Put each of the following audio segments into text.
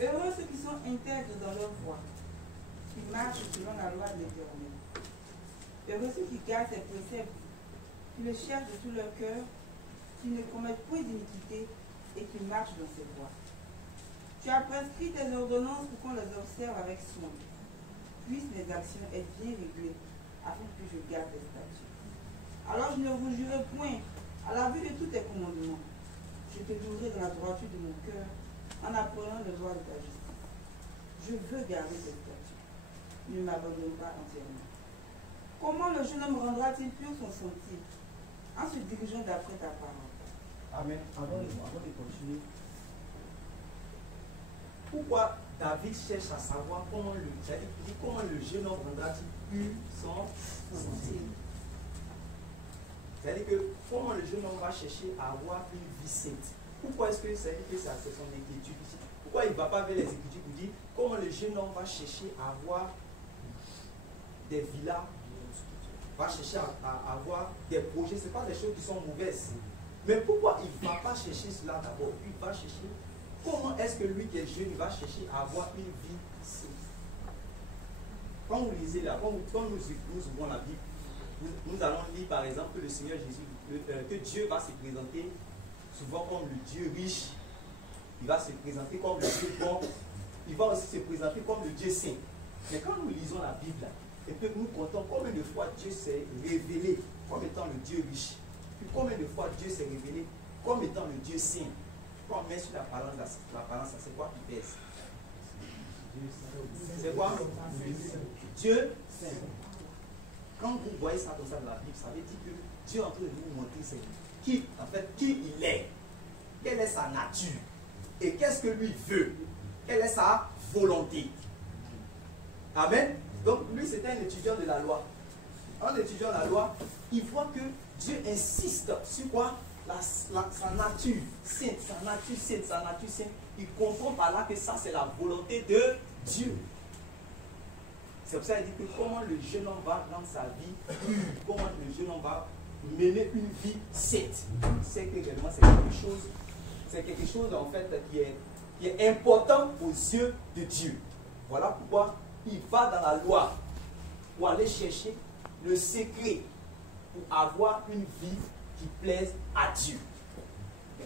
Heureux ceux qui sont intègres dans leur voie, qui marchent selon la loi de l'Éternel. Heureux ceux qui gardent ses préceptes, qui le cherchent de tout leur cœur, qui ne commettent point d'iniquité et qui marchent dans ses voies. Tu as prescrit tes ordonnances pour qu'on les observe avec soin. Puissent mes actions être bien réglées, afin que je garde tes statuts. Alors je ne vous jurerai point, à la vue de tous tes commandements. Je te louerai dans la droiture de mon cœur, en apprenant le droit de ta justice. Je veux garder tes statuts. Ne m'abandonne pas entièrement. Comment le jeune homme rendra-t-il pur son sentier? En se dirigeant d'après ta parole. Amen. Avant de continuer, pourquoi David cherche à savoir comment le jeune homme rendra-t-il pur son sentier? C'est-à-dire que comment le jeune homme va chercher à avoir une vie sainte? Pourquoi est-ce que c'est son inquiétude ici? Pourquoi il ne va pas vers les Écritures pour dire comment le jeune homme va chercher à avoir des villas, va chercher à avoir des projets? Ce n'est pas des choses qui sont mauvaises. Mais pourquoi il ne va pas chercher cela d'abord? Il va chercher comment est-ce que lui qui est jeune, il va chercher à avoir une vie sainte? Quand vous lisez là, quand nous ouvrons la Bible, nous allons lire par exemple que le Seigneur Jésus, que Dieu va se présenter souvent comme le Dieu riche, il va se présenter comme le Dieu bon, il va aussi se présenter comme le Dieu saint. Mais quand nous lisons la Bible là, et que nous comptons combien de fois Dieu s'est révélé comme étant le Dieu riche, puis combien de fois Dieu s'est révélé comme étant le Dieu saint, quand on met sur l'apparence, c'est quoi qui pèse? C'est quoi? Dieu saint. Quand vous voyez ça comme ça dans la Bible, ça veut dire que Dieu est en train de vous montrer qui il est, quelle est sa nature, et qu'est-ce que lui veut, quelle est sa volonté. Amen. Donc lui c'était un étudiant de la loi. En étudiant la loi, il voit que Dieu insiste sur quoi? Sa nature sainte, sa nature sainte, sa nature sainte. Il comprend par là que ça c'est la volonté de Dieu. C'est pour ça qu'il dit que comment le jeune homme va dans sa vie pure, comment le jeune homme va mener une vie sainte. C'est que réellement c'est quelque chose en fait qui est important aux yeux de Dieu. Voilà pourquoi il va dans la loi pour aller chercher le secret pour avoir une vie qui plaise à Dieu.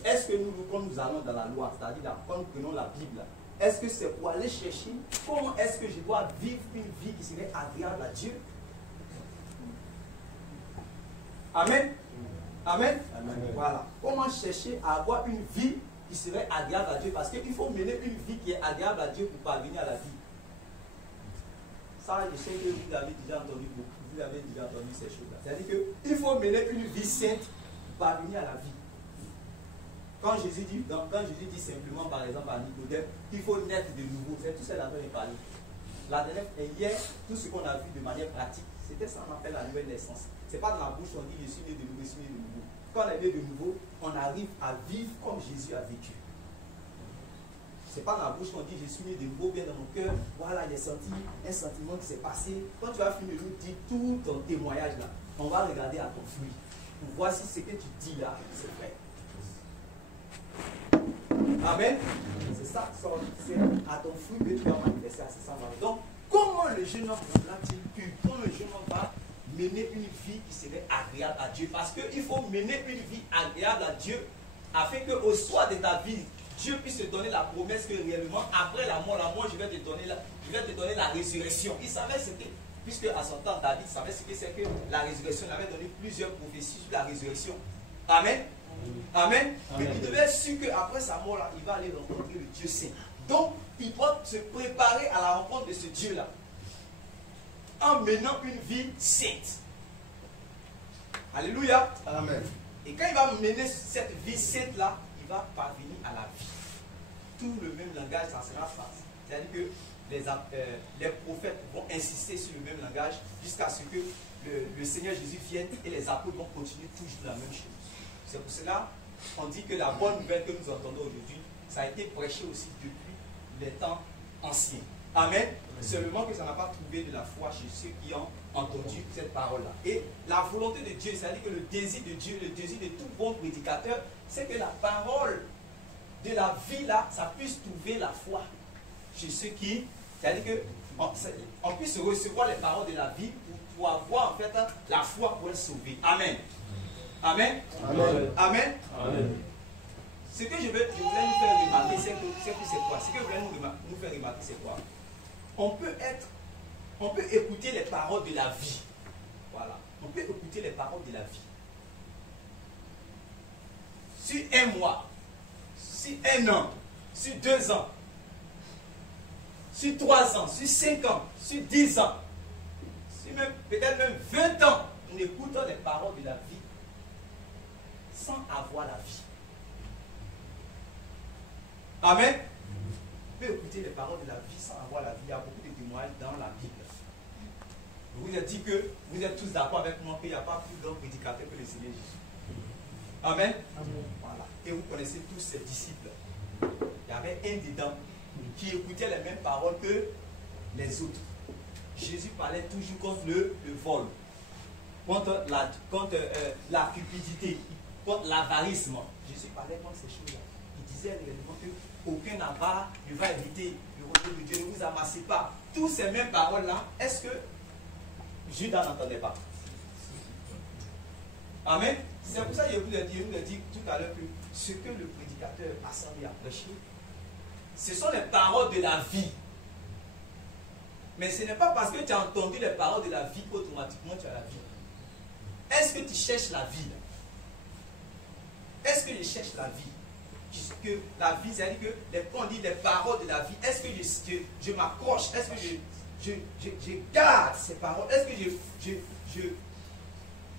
Est-ce que nous, quand nous allons dans la loi, c'est-à-dire quand nous prenons la Bible, est-ce que c'est pour aller chercher comment est-ce que je dois vivre une vie qui serait agréable à Dieu? Amen. Amen. Amen. Voilà. Comment chercher à avoir une vie qui serait agréable à Dieu? Parce qu'il faut mener une vie qui est agréable à Dieu pour parvenir à la vie. Ça, je sais que vous avez déjà entendu beaucoup. Vous avez déjà entendu ces choses-là. C'est-à-dire qu'il faut mener une vie sainte pour parvenir à la vie. Quand Jésus dit simplement, par exemple, à Nicodème, qu'il faut naître de nouveau, c'est tout ça dont on est parlé. La dernière, hier, tout ce qu'on a vu de manière pratique, c'était ça qu'on appelle la nouvelle naissance. Ce n'est pas dans la bouche on dit je suis né de nouveau, je suis né de nouveau. Quand on est né de nouveau, on arrive à vivre comme Jésus a vécu. Ce n'est pas dans la bouche qu'on dit je suis né de nouveau, bien dans mon cœur, voilà, j'ai senti un sentiment qui s'est passé. Quand tu vas finir de nous dire tout ton témoignage là, on va regarder à ton fruit. Pour voir si ce que tu dis là, c'est vrai. Amen. C'est ça, c'est à ton fruit que tu vas manifester à ce moment. Donc, comment le jeune homme va-t-il pur? Comment le jeune homme va mener une vie qui serait agréable à Dieu? Parce qu'il faut mener une vie agréable à Dieu afin qu'au soir de ta vie, Dieu puisse te donner la promesse que réellement, après la mort, je vais te donner la résurrection. Il savait ce que, puisque à son temps, David savait ce que c'est que la résurrection. Il avait donné plusieurs prophéties sur la résurrection. Amen. Amen. Mais il devait être sûr qu'après sa mort, là, il va aller rencontrer le Dieu saint. Donc, il doit se préparer à la rencontre de ce Dieu-là en menant une vie sainte. Alléluia. Amen. Et quand il va mener cette vie sainte-là, il va parvenir à la vie. Tout le même langage, ça sera ça. C'est-à-dire que les prophètes vont insister sur le même langage jusqu'à ce que le Seigneur Jésus vienne et les apôtres vont continuer toujours la même chose. C'est pour cela qu'on dit que la bonne nouvelle que nous entendons aujourd'hui, ça a été prêché aussi depuis les temps anciens. Amen. Seulement que ça n'a pas trouvé de la foi chez ceux qui ont entendu cette parole-là. Et la volonté de Dieu, c'est-à-dire que le désir de Dieu, le désir de tout bon prédicateur, c'est que la parole de la vie là, ça puisse trouver la foi. chez ceux qui, c'est-à-dire qu'on puisse recevoir les paroles de la vie pour avoir en fait la foi pour être sauvé. Amen. Amen. Amen. Amen. Amen. Ce que je voulais nous faire remarquer, c'est quoi? Ce que je voulais nous faire remarquer, c'est quoi? On peut écouter les paroles de la vie. Voilà. On peut écouter les paroles de la vie. Sur un mois, sur un an, sur 2 ans, sur 3 ans, sur 5 ans, sur 10 ans, sur peut-être même 20 ans, on écoute les paroles de la vie sans avoir la vie. Amen. On peut écouter les paroles de la vie sans avoir la vie. Il y a beaucoup de témoignages dans la Bible. Je vous ai dit que vous êtes tous d'accord avec moi qu'il n'y a pas plus grand prédicateur que le Seigneur Jésus. Amen. Amen. Voilà. Et vous connaissez tous ses disciples. Il y avait un dedans qui écoutait les mêmes paroles que les autres. Jésus parlait toujours contre le vol, contre la cupidité, contre l'avarisme. Jésus parlait contre ces choses-là. Il disait réellement qu'aucun avare ne va éviter le royaume de Dieu. Ne vous amassez pas. Toutes ces mêmes paroles-là, est-ce que Judas n'entendait pas? Amen. C'est pour ça que je vous l'ai dit tout à l'heure que ce que le prédicateur a servi à prêcher, ce sont les paroles de la vie. Mais ce n'est pas parce que tu as entendu les paroles de la vie qu'automatiquement tu as la vie. Est-ce que tu cherches la vie? Est-ce que je cherche la vie? Que la vie, c'est-à-dire que quand on dit les paroles de la vie, est-ce que je m'accroche? Est-ce que je garde ces paroles? Est-ce que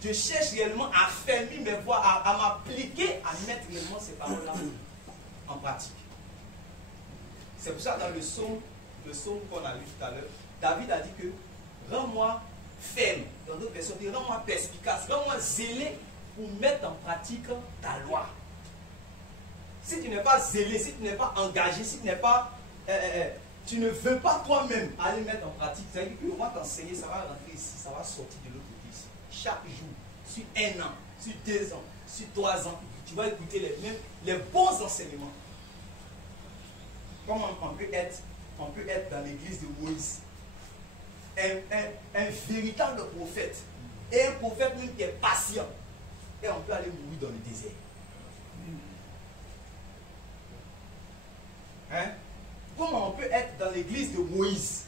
je cherche réellement à fermer mes voix, à m'appliquer, à mettre réellement ces paroles-là en pratique? C'est pour ça dans le psaume qu'on a lu tout à l'heure, David a dit que rends-moi ferme, dans d'autres versions, rends-moi perspicace, rends-moi zélé pour mettre en pratique ta loi. Si tu n'es pas zélé, si tu n'es pas engagé, si tu n'es pas, tu ne veux pas toi-même aller mettre en pratique, c'est-à-dire qu'on va t'enseigner, ça va rentrer ici, ça va sortir de l'autre côté ici. Chaque jour, sur 1 an, sur 2 ans, sur 3 ans, tu vas écouter les bons enseignements. Comment on peut être dans l'église de Moïse, un véritable prophète, et un prophète même qui est patient, et on peut aller mourir dans le désert. Hein? Comment on peut être dans l'église de Moïse,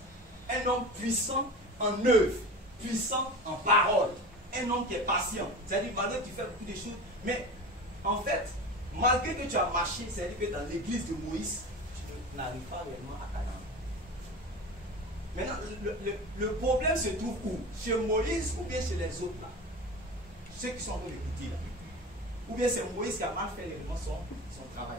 un homme puissant en œuvre, puissant en parole, un homme qui est patient, c'est-à-dire malgré que tu fais beaucoup de choses, mais en fait, malgré que tu as marché, c'est-à-dire que dans l'église de Moïse, tu n'arrives pas réellement à Canaan. Maintenant, le problème se trouve où? Chez Moïse ou bien chez les autres là? Ceux qui sont en train d'écouter là. Ou bien c'est Moïse qui a mal fait réellement son travail.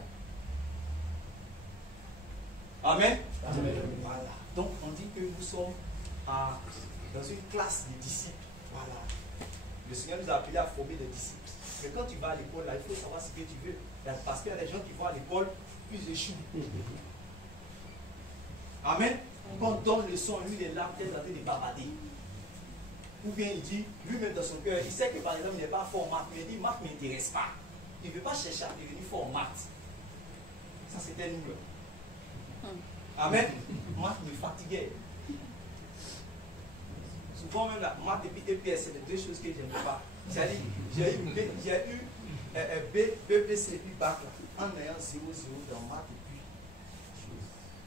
Amen. Amen. Voilà. Donc on dit que nous sommes dans une classe de disciples. Voilà. Le Seigneur nous a appelés à former des disciples. Mais quand tu vas à l'école, là, il faut savoir ce que tu veux. Parce qu'il y a des gens qui vont à l'école, puis ils échouent. Amen. Quand on donne le son, lui il est là, peut-être en train de bavarder. Ou bien il dit, lui-même dans son cœur, il sait que par exemple il n'est pas fort en maths, mais il dit maths ne m'intéresse pas. Il ne veut pas chercher à devenir fort en maths. Ça c'était nous. Amen. Maths me fatiguait. Souvent même la maths et puis EPS, c'est les deux choses que je n'aime pas. C'est-à-dire, j'ai eu BPC et puis bac en ayant 0,0 dans maths et puis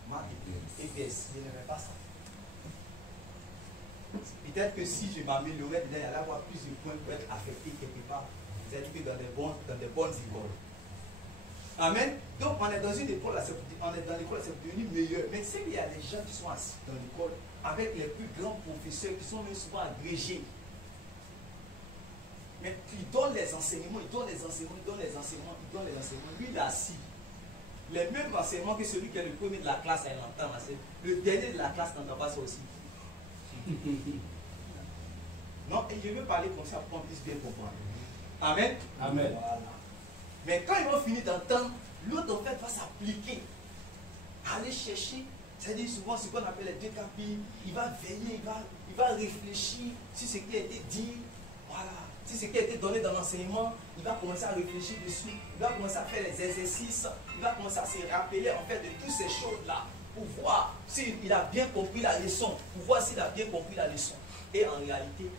maths et puis EPS. Je n'aimais pas ça. Peut-être que si je m'améliorais, il allait avoir plus de points pour être affecté quelque part. C'est-à-dire que dans des bonnes écoles. Amen. Donc on est dans une école, on est dans l'école, c'est devenu meilleur. Mais c'est qu'il y a des gens qui sont assis dans l'école avec les plus grands professeurs qui sont même souvent agrégés. Mais ils donnent les enseignements, ils donnent les enseignements. Lui, il est assis. Les mêmes enseignements que celui qui est le premier de la classe, elle entend. Le dernier de la classe n'entend pas ça aussi. Non, et je veux parler comme ça pour qu'on puisse bien comprendre. Amen. Amen. Voilà. Mais quand ils vont finir d'entendre, l'autre en fait va s'appliquer, aller chercher, c'est-à-dire souvent ce qu'on appelle les deux capilles, il va veiller, il va réfléchir sur ce qui a été dit, voilà, sur ce qui a été donné dans l'enseignement, il va commencer à réfléchir dessus, il va commencer à faire les exercices, il va commencer à se rappeler en fait de toutes ces choses-là, pour voir s'il a bien compris la leçon, pour voir s'il a bien compris la leçon. Et en réalité,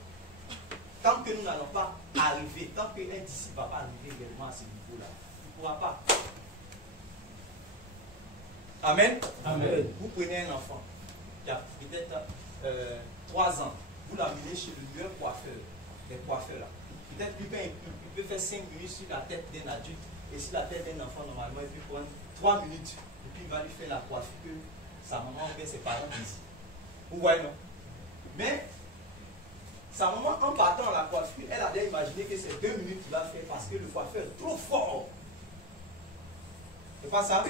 tant que nous n'allons pas arriver, tant qu'un disciple ne va pas arriver réellement à ce niveau-là, il ne pourra pas. Amen. Amen. Vous prenez un enfant qui a peut-être 3 ans, vous l'amenez chez le meilleur coiffeur, les coiffeurs là. Peut-être lui, il peut faire 5 minutes sur la tête d'un adulte et sur la tête d'un enfant, normalement, il peut prendre 3 minutes et puis il va lui faire la coiffure que sa maman ou bien ses parents disent. Vous voyez, non? Mais sa maman, en partant à la coiffure, elle a déjà imaginé que c'est 2 minutes qu'il va faire parce que le coiffeur est trop fort. C'est pas ça?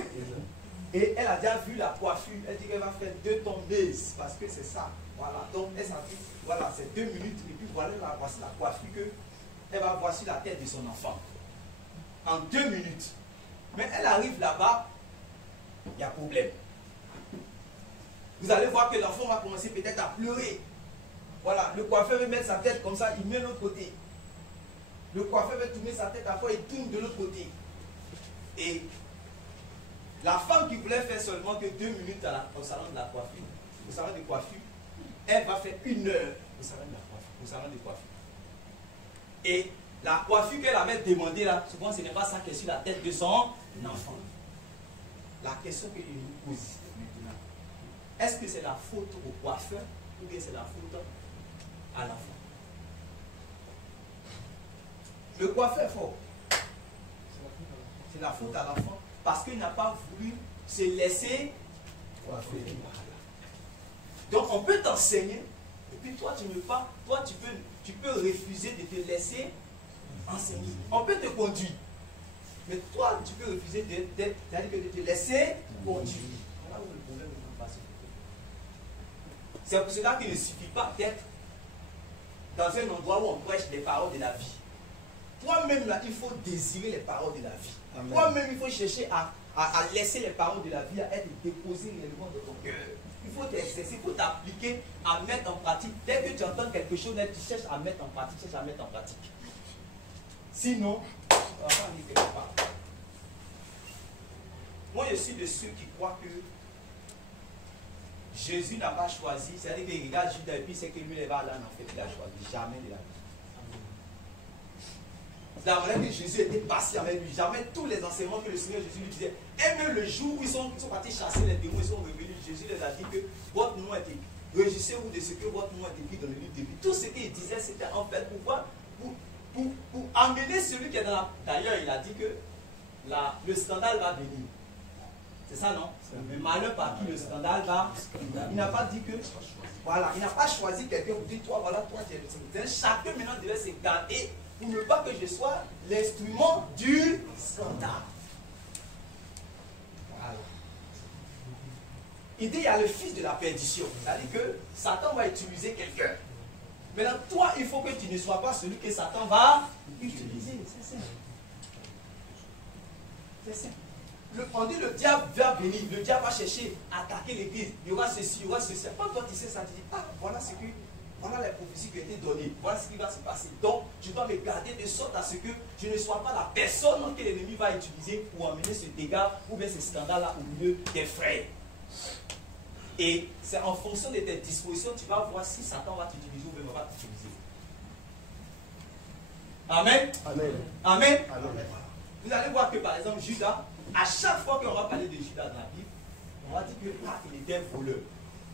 Et elle a déjà vu la coiffure, elle dit qu'elle va faire 2 tombeuses parce que c'est ça. Voilà, donc elle s'en dit, voilà, c'est 2 minutes et puis voilà, voici la coiffure qu'elle va voir sur la tête de son enfant. En 2 minutes. Mais elle arrive là-bas, il y a problème. Vous allez voir que l'enfant va commencer peut-être à pleurer. Voilà, le coiffeur veut mettre sa tête comme ça, il met de l'autre côté. Le coiffeur veut tourner sa tête, après il tourne de l'autre côté. Et la femme qui voulait faire seulement que 2 minutes au salon de la coiffure, au salon de coiffure, elle va faire 1 heure au salon de la coiffure, au salon de coiffure. Et la coiffure qu'elle avait demandé là, souvent ce n'est pas ça qui est sur la tête de son enfant. La question que je vous pose maintenant, est-ce que c'est la faute au coiffeur ou bien c'est la faute à l'enfant? Le coiffeur est fort. C'est la faute à l'enfant parce qu'il n'a pas voulu se laisser coiffer. Donc on peut t'enseigner et puis toi tu ne veux pas, toi tu peux refuser de te laisser enseigner. On peut te conduire. Mais toi tu peux refuser de te laisser conduire. Voilà où le problème est passé. C'est pour cela qu'il ne suffit pas d'être dans un endroit où on prêche les paroles de la vie. Toi-même là, il faut désirer les paroles de la vie. Toi-même, il faut chercher à laisser les paroles de la vie à être déposées réellement dans ton cœur. Il faut t'exercer, il faut t'appliquer à mettre en pratique. Dès que tu entends quelque chose, tu cherches à mettre en pratique, Sinon, on ne va pas aller quelque part. Moi, je suis de ceux qui croient que Jésus n'a pas choisi, c'est-à-dire qu'il regarde Judas et puis c'est que lui, il va là, en fait, il a choisi jamais de la vie. C'est la manière que Jésus était patient avec lui. Jamais tous les enseignements que le Seigneur Jésus lui disait. Et même le jour où ils sont partis chasser les démons, ils sont revenus, Jésus les a dit que votre nom est écrit. Régissez-vous de ce que votre nom est écrit dans le livre de vie. Tout ce qu'il disait, c'était en fait pour amener celui qui est dans la... D'ailleurs, il a dit que le scandale va venir. C'est ça, non? Le malheur par qui le scandale va... Il n'a pas dit que... Voilà, il n'a pas choisi quelqu'un pour dire, toi, voilà, toi, tu es le scandale. Chacun maintenant devait se garder pour ne pas que je sois l'instrument du scandale. Voilà. Il dit, il y a le fils de la perdition. C'est-à-dire que Satan va utiliser quelqu'un. Maintenant, toi, il faut que tu ne sois pas celui que Satan va utiliser. C'est simple. C'est simple. On dit le diable va venir, le diable va chercher à attaquer l'église. Il y aura ceci, il y aura ceci. Quand toi tu sais ça, tu dis, ah, voilà ce que... Voilà les prophéties qui ont été données. Voilà ce qui va se passer. Donc, je dois me garder de sorte à ce que je ne sois pas la personne que l'ennemi va utiliser pour amener ce dégât ou bien ce scandale-là au milieu des frères. Et c'est en fonction de tes dispositions, tu vas voir si Satan va t'utiliser ou bien va t'utiliser. Amen. Amen. Amen. Amen. Vous allez voir que par exemple, Judas, à chaque fois qu'on va parler de Judas dans la Bible, on va dire que il était voleur,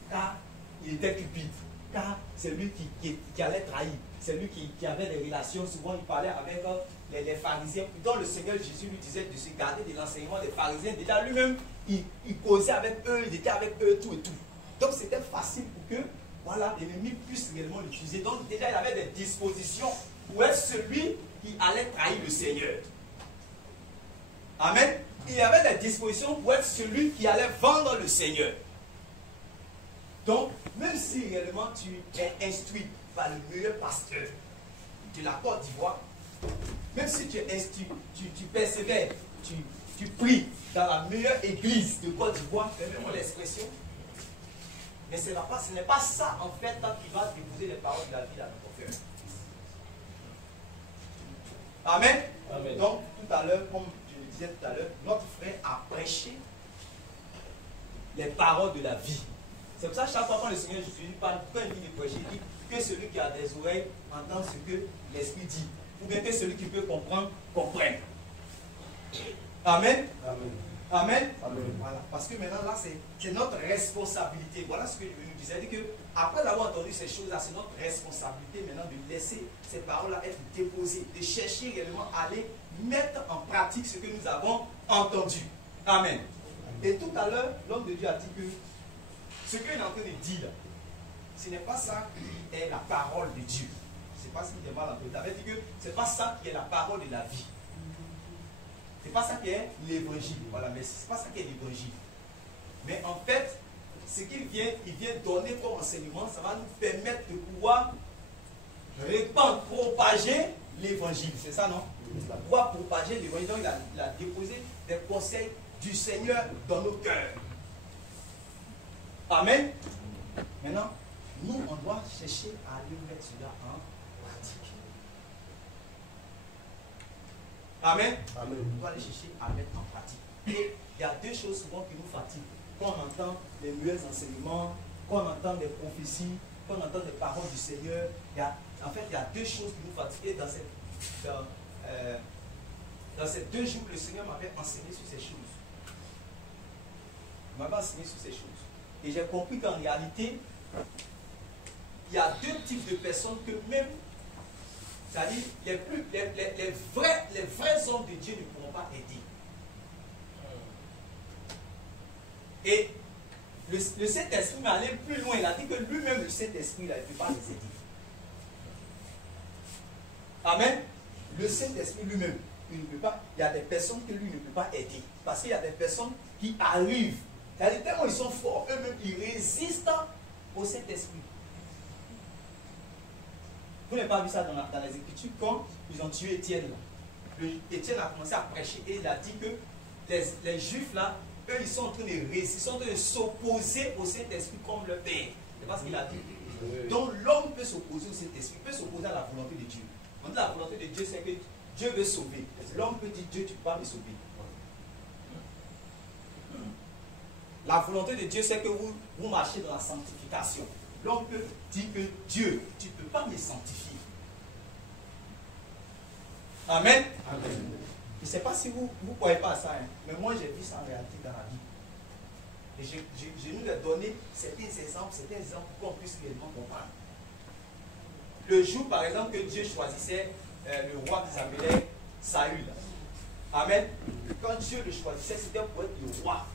car il était cupide. Car c'est lui qui allait trahir, c'est lui qui avait des relations, souvent il parlait avec les pharisiens, dont le Seigneur Jésus lui disait de se garder de l'enseignement des pharisiens. Déjà lui-même, il causait avec eux, il était avec eux, tout et tout. Donc c'était facile pour que voilà, l'ennemi puisse réellement l'utiliser. Donc déjà il avait des dispositions pour être celui qui allait trahir le Seigneur. Amen. Il avait des dispositions pour être celui qui allait vendre le Seigneur. Donc, même si réellement tu es instruit par le meilleur pasteur de la Côte d'Ivoire, même si tu es instruit, tu persévères, tu pries dans la meilleure église de Côte d'Ivoire, permets-moi l'expression, mais ce n'est pas ça en fait qui va déposer les paroles de la vie dans notre cœur. Amen. Amen. Donc, tout à l'heure, comme je le disais tout à l'heure, notre frère a prêché les paroles de la vie. C'est pour ça que chaque fois quand le Seigneur Jésus parle, quand il dit de prêcher, il dit que celui qui a des oreilles entend ce que l'Esprit dit. Ou bien que celui qui peut comprendre, comprenne. Amen. Amen. Amen. Amen. Voilà. Parce que maintenant, là, c'est notre responsabilité. Voilà ce que je veux nous dire. C'est-à-dire qu'après avoir entendu ces choses-là, c'est notre responsabilité maintenant de laisser ces paroles-là être déposées, de chercher réellement à aller mettre en pratique ce que nous avons entendu. Amen. Et tout à l'heure, l'homme de Dieu a dit que ce qu'il est en train de dire, ce n'est pas ça qui est la parole de Dieu. Ce n'est pas ce qui est mal entendu. Il avait dit que ce n'est pas ça qui est la parole de la vie. Ce n'est pas ça qui est l'évangile. Voilà, mais ce n'est pas ça qui est l'évangile. Mais en fait, ce qu'il vient, il vient donner comme enseignement, ça va nous permettre de pouvoir répandre, propager l'évangile. C'est ça, non? Pouvoir propager l'évangile. Donc, il a déposé des conseils du Seigneur dans nos cœurs. Amen. Maintenant, nous, on doit chercher à aller mettre cela en pratique. Amen. Amen. On doit aller chercher à mettre en pratique. Et il y a deux choses souvent qui nous fatiguent. Quand on entend les muets enseignements, quand on entend des prophéties, quand on entend des paroles du Seigneur, en fait, il y a deux choses qui nous fatiguent. Et dans ces 2 jours, le Seigneur m'avait enseigné sur ces choses. Il m'avait enseigné sur ces choses. Et j'ai compris qu'en réalité, il y a 2 types de personnes que même, c'est-à-dire les vrais hommes de Dieu ne pourront pas aider. Et le Saint-Esprit m'est allé plus loin. Il a dit que lui-même, le Saint-Esprit, il ne peut pas les aider. Amen. Le Saint-Esprit lui-même, il ne peut pas. Il y a des personnes que lui ne peut pas aider. Parce qu'il y a des personnes qui arrivent. C'est-à-dire tellement ils sont forts, eux-mêmes, ils résistent au Saint-Esprit. Vous n'avez pas vu ça dans les Écritures quand ils ont tué Étienne. Étienne a commencé à prêcher et il a dit que les Juifs là, eux, ils sont en train de résister, ils sont en train de s'opposer au Saint-Esprit comme le Père. C'est pas ce qu'il a dit. Donc l'homme peut s'opposer au Saint-Esprit, peut s'opposer à la volonté de Dieu. On dit la volonté de Dieu, c'est que Dieu veut sauver. L'homme peut dire Dieu, tu ne peux pas me sauver. La volonté de Dieu, c'est que vous marchez dans la sanctification. L'homme peut dire que Dieu, tu ne peux pas me sanctifier. Amen. Amen. Je ne sais pas si vous ne croyez pas à ça, hein, mais moi j'ai vu ça en réalité dans la vie. Et je nous ai donné certains exemples pour qu'on puisse réellement comprendre. Le jour, par exemple, que Dieu choisissait le roi qui s'appelait Saül. Amen. Quand Dieu le choisissait, c'était pour être le roi.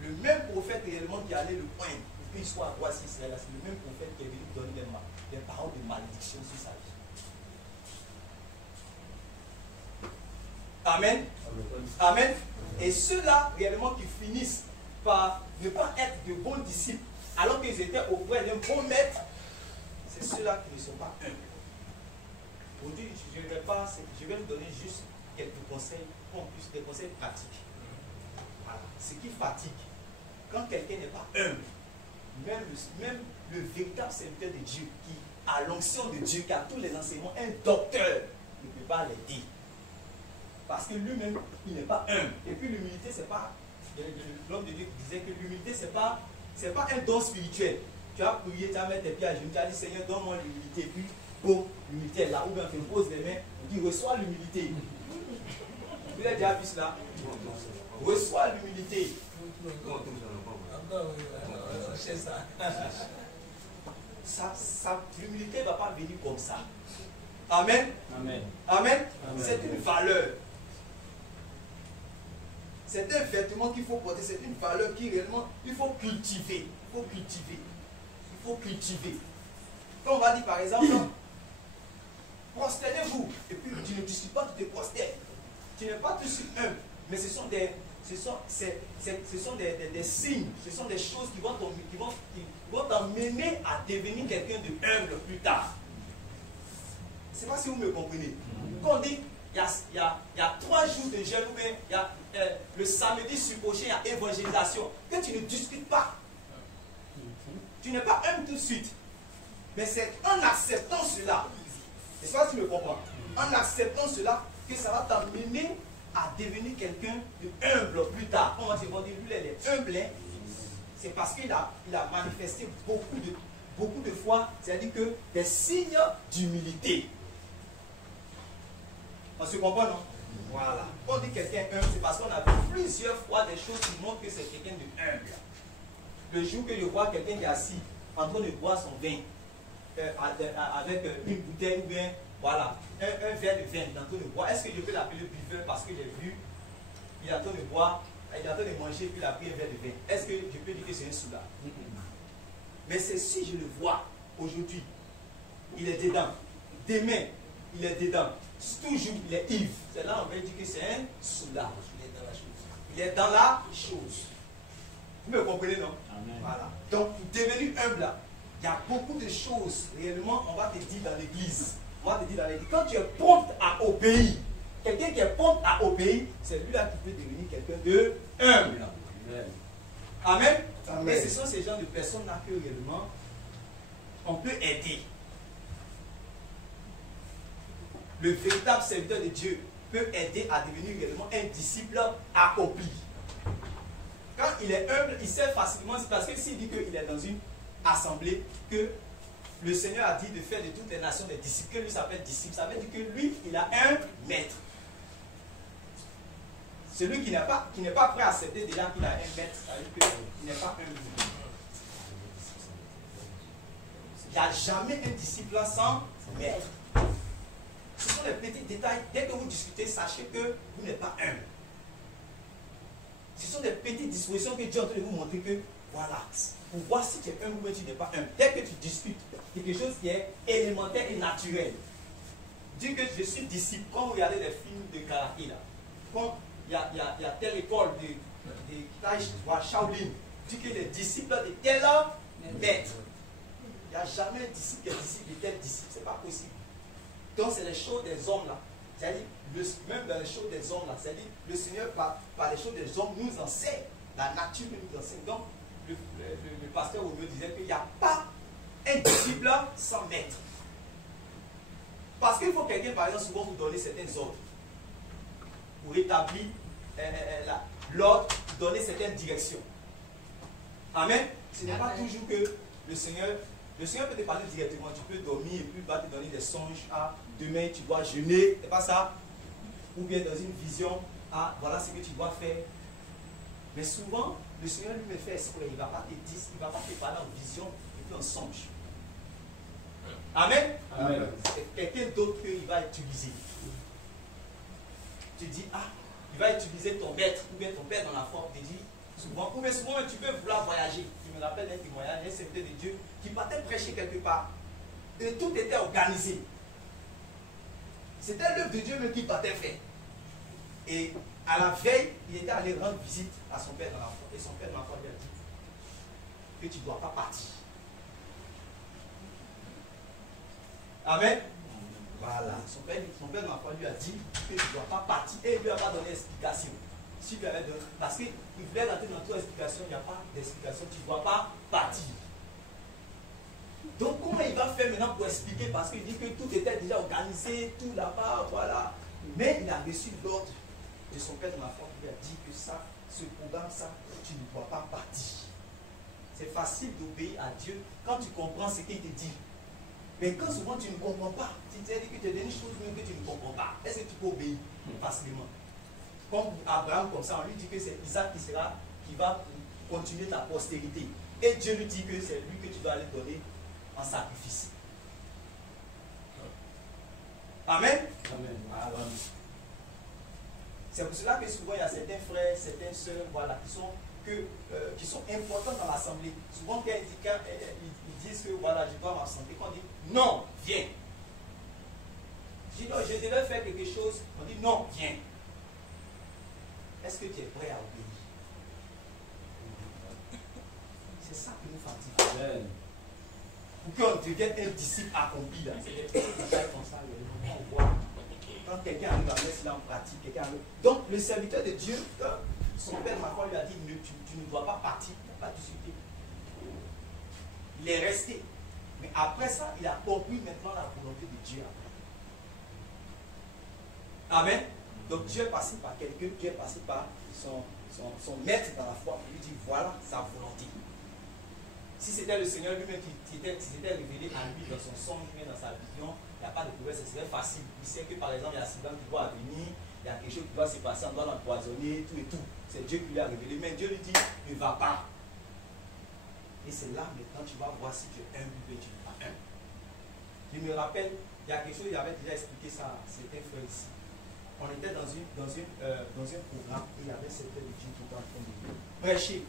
Le même prophète réellement qui allait le poindre pour qu'il soit roi d'Israël, c'est le même prophète qui est venu donner des paroles de malédiction sur sa vie. Amen. Amen. Et ceux-là, réellement, qui finissent par ne pas être de bons disciples, alors qu'ils étaient auprès d'un bon maître, c'est ceux-là qui ne sont pas humbles. Aujourd'hui, je vais vous donner juste quelques conseils, des conseils pratiques. Voilà. Ce qui fatigue, quand quelqu'un n'est pas humble, même le véritable serviteur de Dieu, qui a l'onction de Dieu, qui a tous les enseignements, un docteur ne peut pas l'aider. Parce que lui-même, il n'est pas humble. Et puis l'humilité, c'est pas. L'homme de Dieu qui disait que l'humilité, c'est pas un don spirituel. Tu as prié, tu as mis tes pieds à genoux, tu as dit Seigneur, donne-moi l'humilité. Puis, boum, l'humilité est là. Ou bien tu poses les mains, tu dis reçois l'humilité. Vous avez déjà vu cela? Reçois l'humilité. L'humilité ne va pas venir comme ça. Amen. Amen. Amen. C'est une valeur. C'est un vêtement qu'il faut porter, c'est une valeur qui réellement, il faut cultiver. Il faut cultiver. Il faut cultiver. Quand on va dire par exemple, prosternez-vous, et puis tu ne discutes pas, tu te prosternes. Tu n'es pas tout de suite humble, mais ce sont des signes, ce sont des choses qui vont t'emmener à devenir quelqu'un de humble plus tard. Je ne sais pas si vous me comprenez. Quand on dit il y a 3 jours de jeûne, ou bien il y a le samedi sur prochain, il y a évangélisation, que tu ne discutes pas. Tu n'es pas humble tout de suite. Mais c'est en acceptant cela, je ne sais pas si tu me comprends, en acceptant cela, que ça va t'amener à devenir quelqu'un de humble plus tard. On va dire, lui, il est humble, c'est parce qu'il a manifesté beaucoup de fois, c'est-à-dire que des signes d'humilité. On se comprend, non? Voilà. Quand on dit quelqu'un humble, c'est parce qu'on a vu plusieurs fois des choses qui montrent que c'est quelqu'un de humble. Le jour que je vois quelqu'un qui est assis en train de boire son vin avec une bouteille ou bien voilà, un verre de vin, il est en train de boire, est-ce que je peux l'appeler buveur parce que j'ai vu, il est en train de boire, il est en train de manger puis il a pris un verre de vin? Est-ce que je peux dire que c'est un soulard? Mais c'est si je le vois aujourd'hui, il est dedans. Demain, il est dedans. Toujours, il est ivre. C'est là on va dire que c'est un soulard. Il est dans la chose. Vous me comprenez, non? Amen. Voilà. Donc, pour devenir humble, là, il y a beaucoup de choses. Réellement, on va te dire dans l'église. On va te dire dans l'église. Quand tu es prompt à obéir, quelqu'un qui est prompt à obéir, c'est lui-là qui peut devenir quelqu'un de humble. Amen. Amen. Amen. Et ce sont ces genres de personnes-là que réellement on peut aider. Le véritable serviteur de Dieu peut aider à devenir réellement un disciple accompli. Quand il est humble, il sait facilement, c'est parce que s'il dit qu'il est dans une assemblée, que le Seigneur a dit de faire de toutes les nations des disciples, que lui s'appelle disciple, ça veut dire que lui, il a un maître. Celui qui n'est pas prêt à accepter déjà qu'il a un maître, ça veut dire qu'il n'est pas humble. Il n'y a jamais un disciple sans maître. Ce sont les petits détails. Dès que vous discutez, sachez que vous n'êtes pas humble. Ce sont des petites dispositions que Dieu est en train de vous montrer que, voilà, pour voir si tu es humble ou tu n'es pas humble. Dès que tu discutes quelque chose qui est élémentaire et naturel, dis que je suis disciple. Quand vous regardez les films de karaté, là, quand il y a telle école de Shaolin, dis que les disciples de tel maître. Il n'y a jamais un disciple qui est disciple de tel disciple. Ce n'est pas possible. Donc c'est les choses des hommes là. C'est-à-dire, même dans les choses des hommes là, c'est-à-dire, le Seigneur par les choses des hommes nous enseigne. La nature nous enseigne. Donc, le pasteur me disait qu'il n'y a pas un disciple sans maître. Parce qu'il faut quelqu'un, par exemple, souvent vous donner certains ordres. Pour établir l'ordre, donner certaines directions. Amen. Ce n'est pas toujours que le Seigneur peut te parler directement. Tu peux dormir et puis il va te donner des songes. Ah, demain tu dois jeûner. C'est pas ça? Ou bien dans une vision. Ah, voilà ce que tu dois faire. Mais souvent, le Seigneur lui me fait exprès. Il ne va pas te dire, il ne va pas te parler en vision et puis en songe. Amen. Amen. C'est quelqu'un d'autre qu'il va utiliser. Tu dis, ah, il va utiliser ton maître ou bien ton père dans la foi. Tu dis, souvent, ou bien souvent tu peux vouloir voyager. Je me rappelle d'un témoignage, un serviteur de Dieu qui partait prêcher quelque part. Et tout était organisé. C'était l'œuvre de Dieu même qu'il partait faire. Et à la veille, il était allé rendre visite à son père dans la foi. Et son père dans la foi lui a dit que tu ne dois pas partir. Amen. Voilà. Son père dans la foi lui a dit que tu ne dois pas partir. Et il ne lui a pas donné d'explication. Si lui avait donné, parce qu'il voulait rentrer dans toute explication, il n'y a pas d'explication, tu ne dois pas partir. Donc comment il va faire maintenant pour expliquer? Parce qu'il dit que tout était déjà organisé, tout là-bas, voilà. Mais il a reçu l'ordre de son père dans la foi qui lui a dit que ça, ce programme, ça, tu ne dois pas partir. C'est facile d'obéir à Dieu quand tu comprends ce qu'il te dit. Mais quand souvent tu ne comprends pas, tu te dis que tu as des choses que tu ne comprends pas, est-ce que tu peux obéir facilement? Comme Abraham, comme ça, on lui dit que c'est Isaac qui va continuer ta postérité. Et Dieu lui dit que c'est lui que tu dois aller donner en sacrifice. Amen. Amen. Amen. C'est pour cela que souvent il y a certains frères, certaines soeurs, voilà, qui sont importants dans l'assemblée. Souvent quand ils disent que voilà, je dois m'absenter, quand on dit non, viens. Je dis non, je devais faire quelque chose, on dit non, viens. Est-ce que tu es prêt à obéir? C'est ça qui nous fatigue. Pour qu'on devienne un disciple accompli, c'est des petits détails comme ça, on voit. Quand quelqu'un arrive à mettre cela en pratique, quelqu'un arrive. Donc, le serviteur de Dieu, son père Macron lui a dit tu ne dois pas partir, il n'a pas discuté. Il est resté. Mais après ça, il a compris maintenant la volonté de Dieu. Amen. Donc Dieu est passé par quelqu'un, Dieu est passé par son maître dans la foi. Il lui dit voilà sa volonté. Si c'était le Seigneur lui-même qui s'était révélé à lui dans son songe, mais dans sa vision, il n'y a pas de problème, ce serait facile. Il sait que par exemple, il y a Sylvain qui doit venir, il y a quelque chose qui doit se passer, on doit l'empoisonner, tout et tout. C'est Dieu qui lui a révélé. Mais Dieu lui dit, ne va pas. Et c'est là maintenant tu vas voir si tu es humble ou tu n'es pas humble. Je me rappelle, il y a quelque chose, il avait déjà expliqué ça, c'était frère ici. On était dans un programme et il y avait certains de Dieu qui étaient en train de prêcher.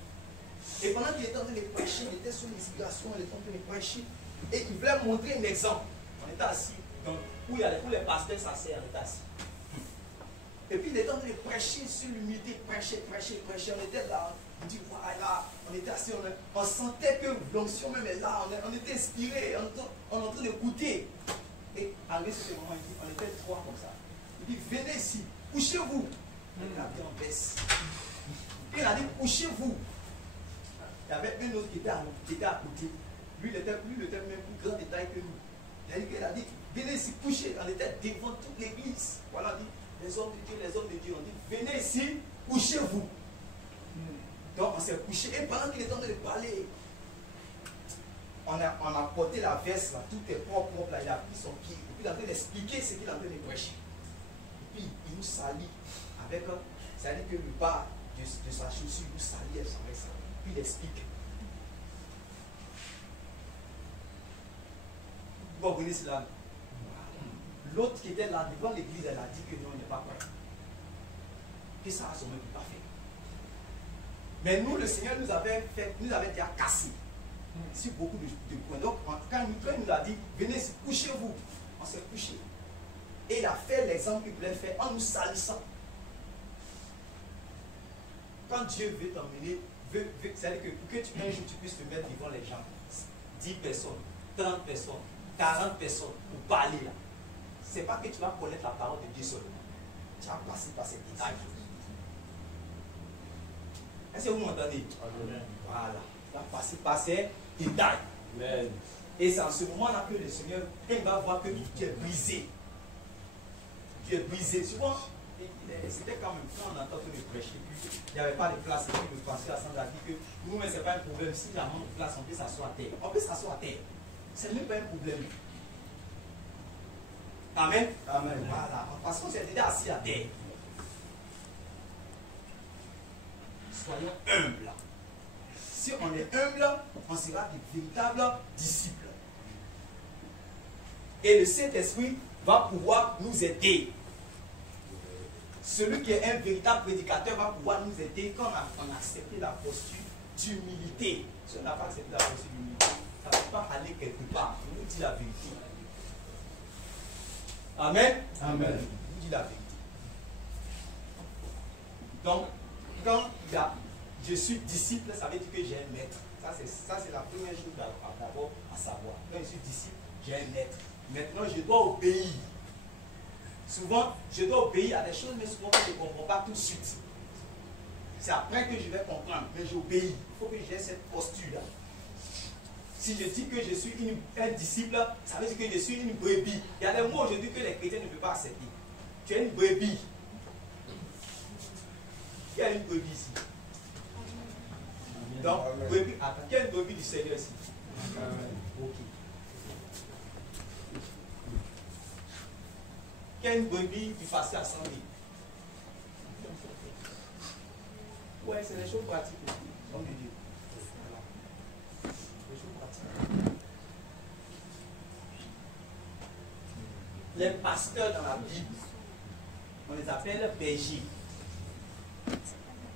Et pendant qu'il était en train de prêcher, il était sous l'inspiration, il était en train de prêcher. Et il voulait montrer un exemple. On était assis, donc, où les pasteurs s'asseyent, on était assis. Et puis il était en train de prêcher sur l'humilité, prêcher. On était là, on dit voilà, on était assis, on sentait que l'onction même est là, on était inspiré, on est en train d'écouter. Et arrivé sur ce moment, il dit, on était trois comme ça. Il dit, venez ici, couchez-vous. Il a dit en baisse. Il a dit, couchez-vous. Il y avait un autre qui était à côté. Lui, il était même plus grand détail que nous. Il a dit, venez ici, couchez. On était devant toute l'église. Voilà, on dit, les hommes de Dieu, on dit, venez ici, couchez-vous. Donc on s'est couché. Et pendant qu'il est en train de parler, on a porté la veste, là, tout est propre, là, il a pris son pied. Et puis il a en train d'expliquer ce qu'il est en train de prêcher. Et puis il nous salit avec, ça veut dire que le bas de sa chaussure, il nous salit avec ça. Puis il explique. Vous comprenez cela? L'autre qui était là devant l'église, elle a dit que non, il n'est pas prêt. Que ça a son même pas fait. Mais nous, le Seigneur nous avait déjà cassé sur beaucoup de points. Donc, quand il nous a dit, venez, couchez-vous, on s'est couché. Et il a fait l'exemple qu'il voulait faire en nous salissant. Quand Dieu veut t'emmener, c'est-à-dire que pour que un jour tu puisses te mettre devant les gens, 10 personnes, 30 personnes, 40 personnes, pour parler là, c'est pas que tu vas connaître la parole de Dieu seulement. Tu vas passer par ces détails. Est-ce que vous m'entendez? Voilà. Tu vas passer par ces détails. Amen. Et c'est en ce moment-là que le Seigneur, quand il va voir que tu es brisé, souvent, c'était quand même quand on entend que le prêcher, il n'y avait pas de place, et puis le pasteur Sandra a dit que nous, mais ce n'est pas un problème. Si la manque de place, on peut s'asseoir à terre. On peut s'asseoir à terre. Ce n'est même pas un problème. Amen. Amen. Voilà. Parce qu'on s'est déjà assis à terre. Soyons humbles. Si on est humble, on sera des véritables disciples. Et le Saint-Esprit va pouvoir nous aider. Celui qui est un véritable prédicateur va pouvoir nous aider quand on a accepté la posture d'humilité. Si on n'a pas accepté la posture d'humilité, ça ne peut pas aller quelque part. Je vous dis la vérité. Amen. Amen. Je vous dis la vérité. Donc, quand il y a je suis disciple, ça veut dire que j'ai un maître. Ça, c'est la première chose d'abord à savoir. Quand je suis disciple, j'ai un maître. Maintenant, je dois obéir. Souvent, je dois obéir à des choses, mais souvent, je ne comprends pas tout de suite. C'est après que je vais comprendre, mais j'obéis. Il faut que j'ai cette posture-là. Si je dis que je suis un disciple, ça veut dire que je suis une brebis. Il y a des mots aujourd'hui que les chrétiens ne peuvent pas accepter. Tu es une brebis. Il y a une brebis ici. Donc, brebis, attends, quelle brebis du Seigneur ici? Ok. Quelle brebis du pasteur à 100 000? Ouais, c'est des choses pratiques aussi. Comme de Dieu. Des choses pratiques. Les pasteurs dans la Bible, on les appelle bergers.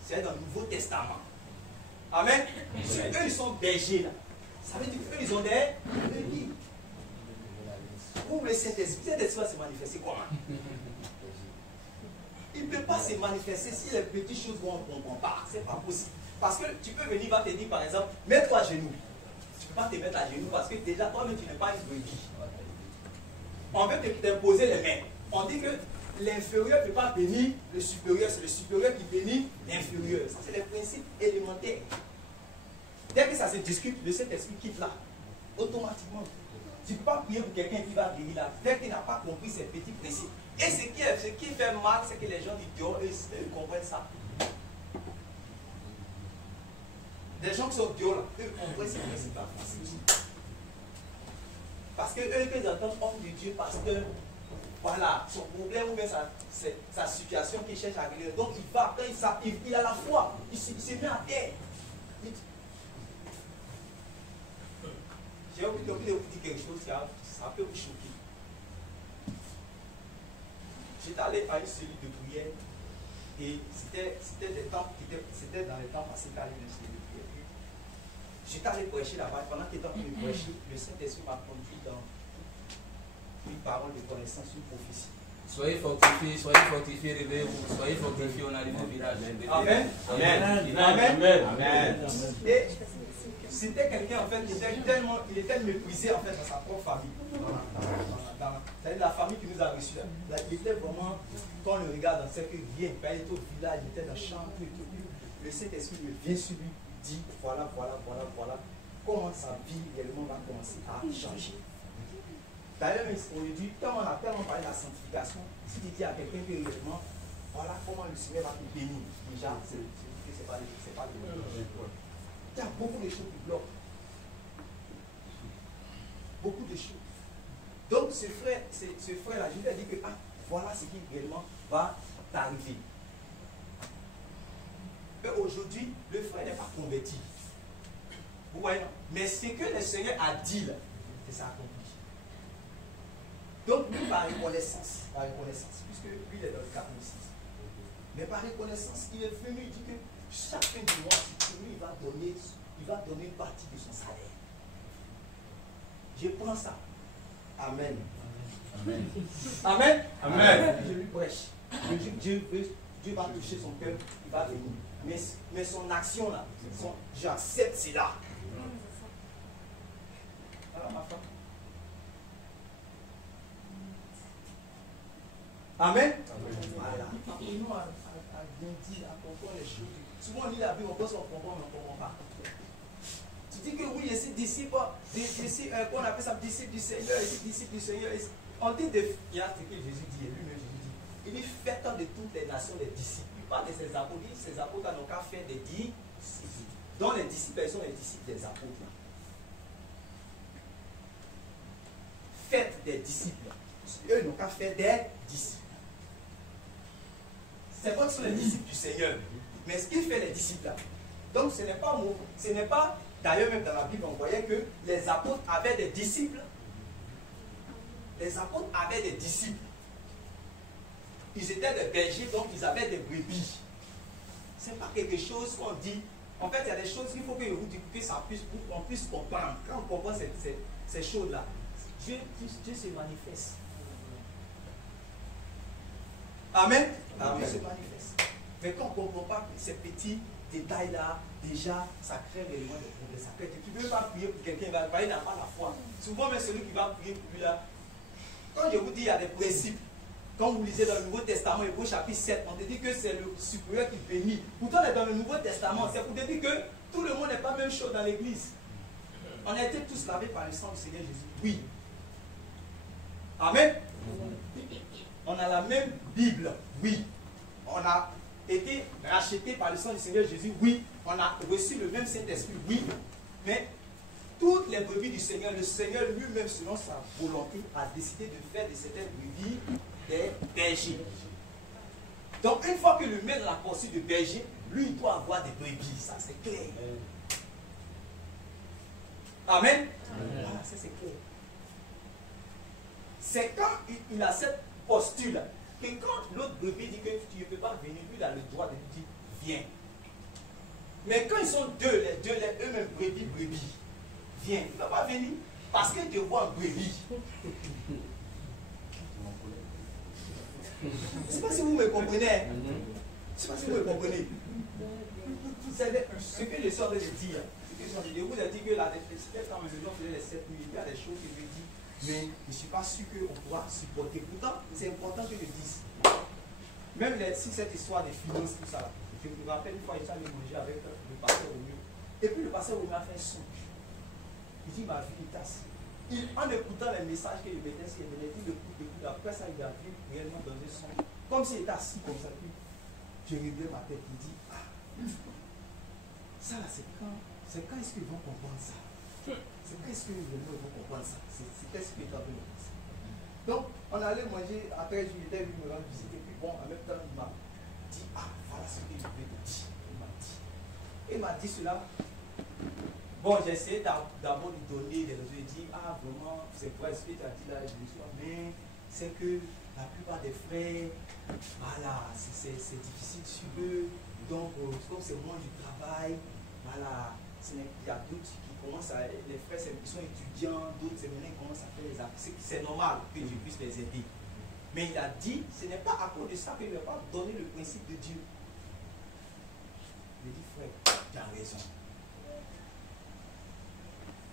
C'est dans le Nouveau Testament. Amen. Si eux ils sont bergers là, ça veut dire qu'eux ils ont des brebis. Pour le Saint-Esprit va se manifester comment? Il ne peut pas se manifester si les petites choses vont ne comprend pas. Ce n'est pas possible. Parce que tu peux venir, va te dire par exemple, mets-toi à genoux. Tu ne peux pas te mettre à genoux parce que déjà toi-même tu n'es pas une brebis. On veut t'imposer les mains. On dit que l'inférieur ne peut pas bénir le supérieur, c'est le supérieur qui bénit l'inférieur. Ça, c'est les principes élémentaires. Dès que ça se discute, le Saint-Esprit quitte là. Automatiquement. Tu ne peux pas prier pour quelqu'un qui va bénir là. Dès qu'il n'a pas compris ces petits principes. Et ce qui fait mal, c'est que les gens du dehors, eux, comprennent ça. Des gens qui sont dehors là, eux, en vrai, c'est pas facile. Parce que eux, ils entendent homme de Dieu, pasteur, voilà, son problème ou bien sa situation qu'il cherche à régler. Donc il va, quand il a la foi, il se met à terre. J'ai envie de vous dire quelque chose, ça peut vous choquer. J'étais allé à une cellule de prière et c'était dans les temps passés qu'à une cellule de prière. J'étais allé prêcher là-bas. Pendant qu'il était en train de prêcher, le Saint-Esprit m'a conduit dans une parole de connaissance, une prophétie. Soyez fortifiés, réveillez-vous. Soyez fortifiés, on arrive au village. Amen. Amen. Amen. Amen. Et c'était quelqu'un, en fait, il était méprisé, en fait, dans sa propre famille. C'est-à-dire la famille qui nous a reçus. Il était vraiment, quand on le regarde, on sait que rien. Quand il était au village, il était dans le champ, tout. Le Saint-Esprit vient sur lui, dit, voilà, comment sa vie réellement va commencer à changer. D'ailleurs, aujourd'hui, quand on a tellement parlé de la sanctification, si tu dis à quelqu'un que réellement, voilà comment le Seigneur va te bénir, déjà, c'est pas le il y a beaucoup de choses qui bloquent. Beaucoup de choses. Donc, ce frère-là, je lui ai dit que, voilà ce qui réellement va t'arriver. Mais aujourd'hui, le frère n'est pas converti. Vous voyez, non? Mais ce que le Seigneur a dit là, c'est ça accompli. Donc, lui, par reconnaissance, puisque lui, il est dans le 46. Mais par reconnaissance, il est venu, il dit que chaque fin du mois, lui, il va donner une partie de son salaire. Je prends ça. Amen. Amen. Amen. Amen. Je lui prêche. Dieu va toucher son cœur, il va venir. Mais son action là, j'accepte cela. Voilà ma femme. Amen. Voilà. Apprenons à bien dire, à comprendre les choses. Souvent on lit la Bible, on pense qu'on comprend, mais on ne comprend pas. Tu dis que oui, je suis disciple, qu'on appelle ça disciple du Seigneur, je suis disciple du Seigneur. On dit il y a ce que Jésus dit, et lui-même Jésus dit. Il dit faites de toutes les nations des disciples. Il parle de ses apôtres, il dit ces apôtres n'ont qu'à faire des disciples. Donc les disciples, ils sont les disciples des apôtres. Faites des disciples. Eux n'ont qu'à faire des disciples. C'est pas que ce sont les disciples du Seigneur. Mais ce qu'il fait les disciples là. Donc ce n'est pas, d'ailleurs même dans la Bible on voyait que les apôtres avaient des disciples. Les apôtres avaient des disciples. Ils étaient des bergers, donc ils avaient des brebis. Ce n'est pas quelque chose qu'on dit. En fait, il y a des choses qu'il faut que vous dites que ça puisse, on puisse comprendre. Quand on comprend ces choses-là, Dieu se manifeste. Amen. Dieu se manifeste. Mais quand on ne comprend pas ces petits détails-là, déjà, ça crée réellement des problèmes. Ça crée. Tu ne peux pas prier pour quelqu'un, il n'a pas la foi. Souvent, même celui qui va prier pour lui là, quand je vous dis il y a des principes, quand vous lisez dans le Nouveau Testament, Hébreux chapitre 7, on te dit que c'est le supérieur qui bénit. Pourtant, on est dans le Nouveau Testament. C'est pour te dire que tout le monde n'est pas même chaud dans l'église. On a été tous lavés par le sang du Seigneur Jésus. Oui. Amen. On a la même Bible. Oui. On a été racheté par le sang du Seigneur Jésus. Oui. On a reçu le même Saint-Esprit. Oui. Mais toutes les brebis du Seigneur, le Seigneur lui-même, selon sa volonté, a décidé de faire de certaines brebis des bergers. Donc, une fois que le met dans la poursuite de berger, lui, il doit avoir des brebis. Ça, c'est clair. Amen. Voilà, ça, c'est clair. C'est quand il a cette posture-là que quand l'autre brebis dit que tu ne peux pas venir, lui, il a le droit de lui dire viens. Mais quand ils sont deux, eux-mêmes brebis, viens. Il ne va pas venir parce qu'il te voit en brebis. Je ne sais pas si vous me comprenez. Je ne sais pas si vous me comprenez. Ce que je suis en train de dire. Je vous ai dit que la nécessité, quand je faisais les 7 nuits, il y a des choses que je dis, mais je ne suis pas sûr qu'on pourra supporter. Pourtant, c'est important que je dise. Même si cette histoire des finances, tout ça, je me rappelle une fois, j'étais allé manger avec le pasteur Roméo. Et puis le pasteur Roméo a fait un son. Il dit, ma vie est assis. En écoutant les messages que je mettais, il me dit le coup. Après ça, il a vu réellement dans un son. Comme s'il était assis comme ça. Puis je réveillais ma tête. Il dit, Ça là, c'est quand est-ce qu'ils vont comprendre ça? C'est quand est-ce que les gens vont comprendre ça? C'est qu'est-ce que tu as besoin de ça? Donc, on allait manger, après je m'étais venu me rendre visite, et puis bon, en même temps, il m'a dit, ah, voilà ce que je vais te dire. Il m'a dit cela. Bon, j'ai essayé d'abord de donner des raisons. Il dit, ah, vraiment, c'est vrai ce que tu as dit là. Je me suis dit, mais c'est que la plupart des frères, voilà, c'est difficile sur eux. Donc, comme c'est moins du travail, voilà, il y a d'autres qui commencent à, les frères ils sont étudiants, d'autres c'est maintenant ils commencent à faire les affaires. C'est normal que je puisse les aider. Mais il a dit, ce n'est pas à cause de ça qu'il ne va pas donner le principe de Dieu. Je dis, frère, tu as raison.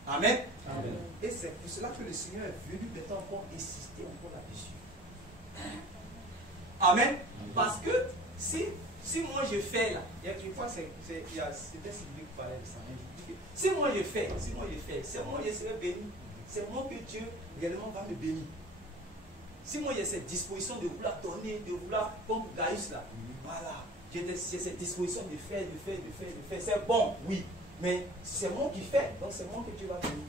Amen. Amen. Et c'est pour cela que le Seigneur est venu maintenant encore insister encore là-dessus. Amen. Parce que si moi je fais là, je crois que c'était Sylvie qui parlait de ça. Si moi je fais, c'est moi je serai béni. C'est moi que Dieu réellement va me bénir. Si moi j'ai cette disposition de vouloir donner, de vouloir, comme Gaius là, voilà, j'ai cette disposition de faire, c'est bon, oui. Mais c'est moi qui fais, donc c'est moi que Dieu va bénir.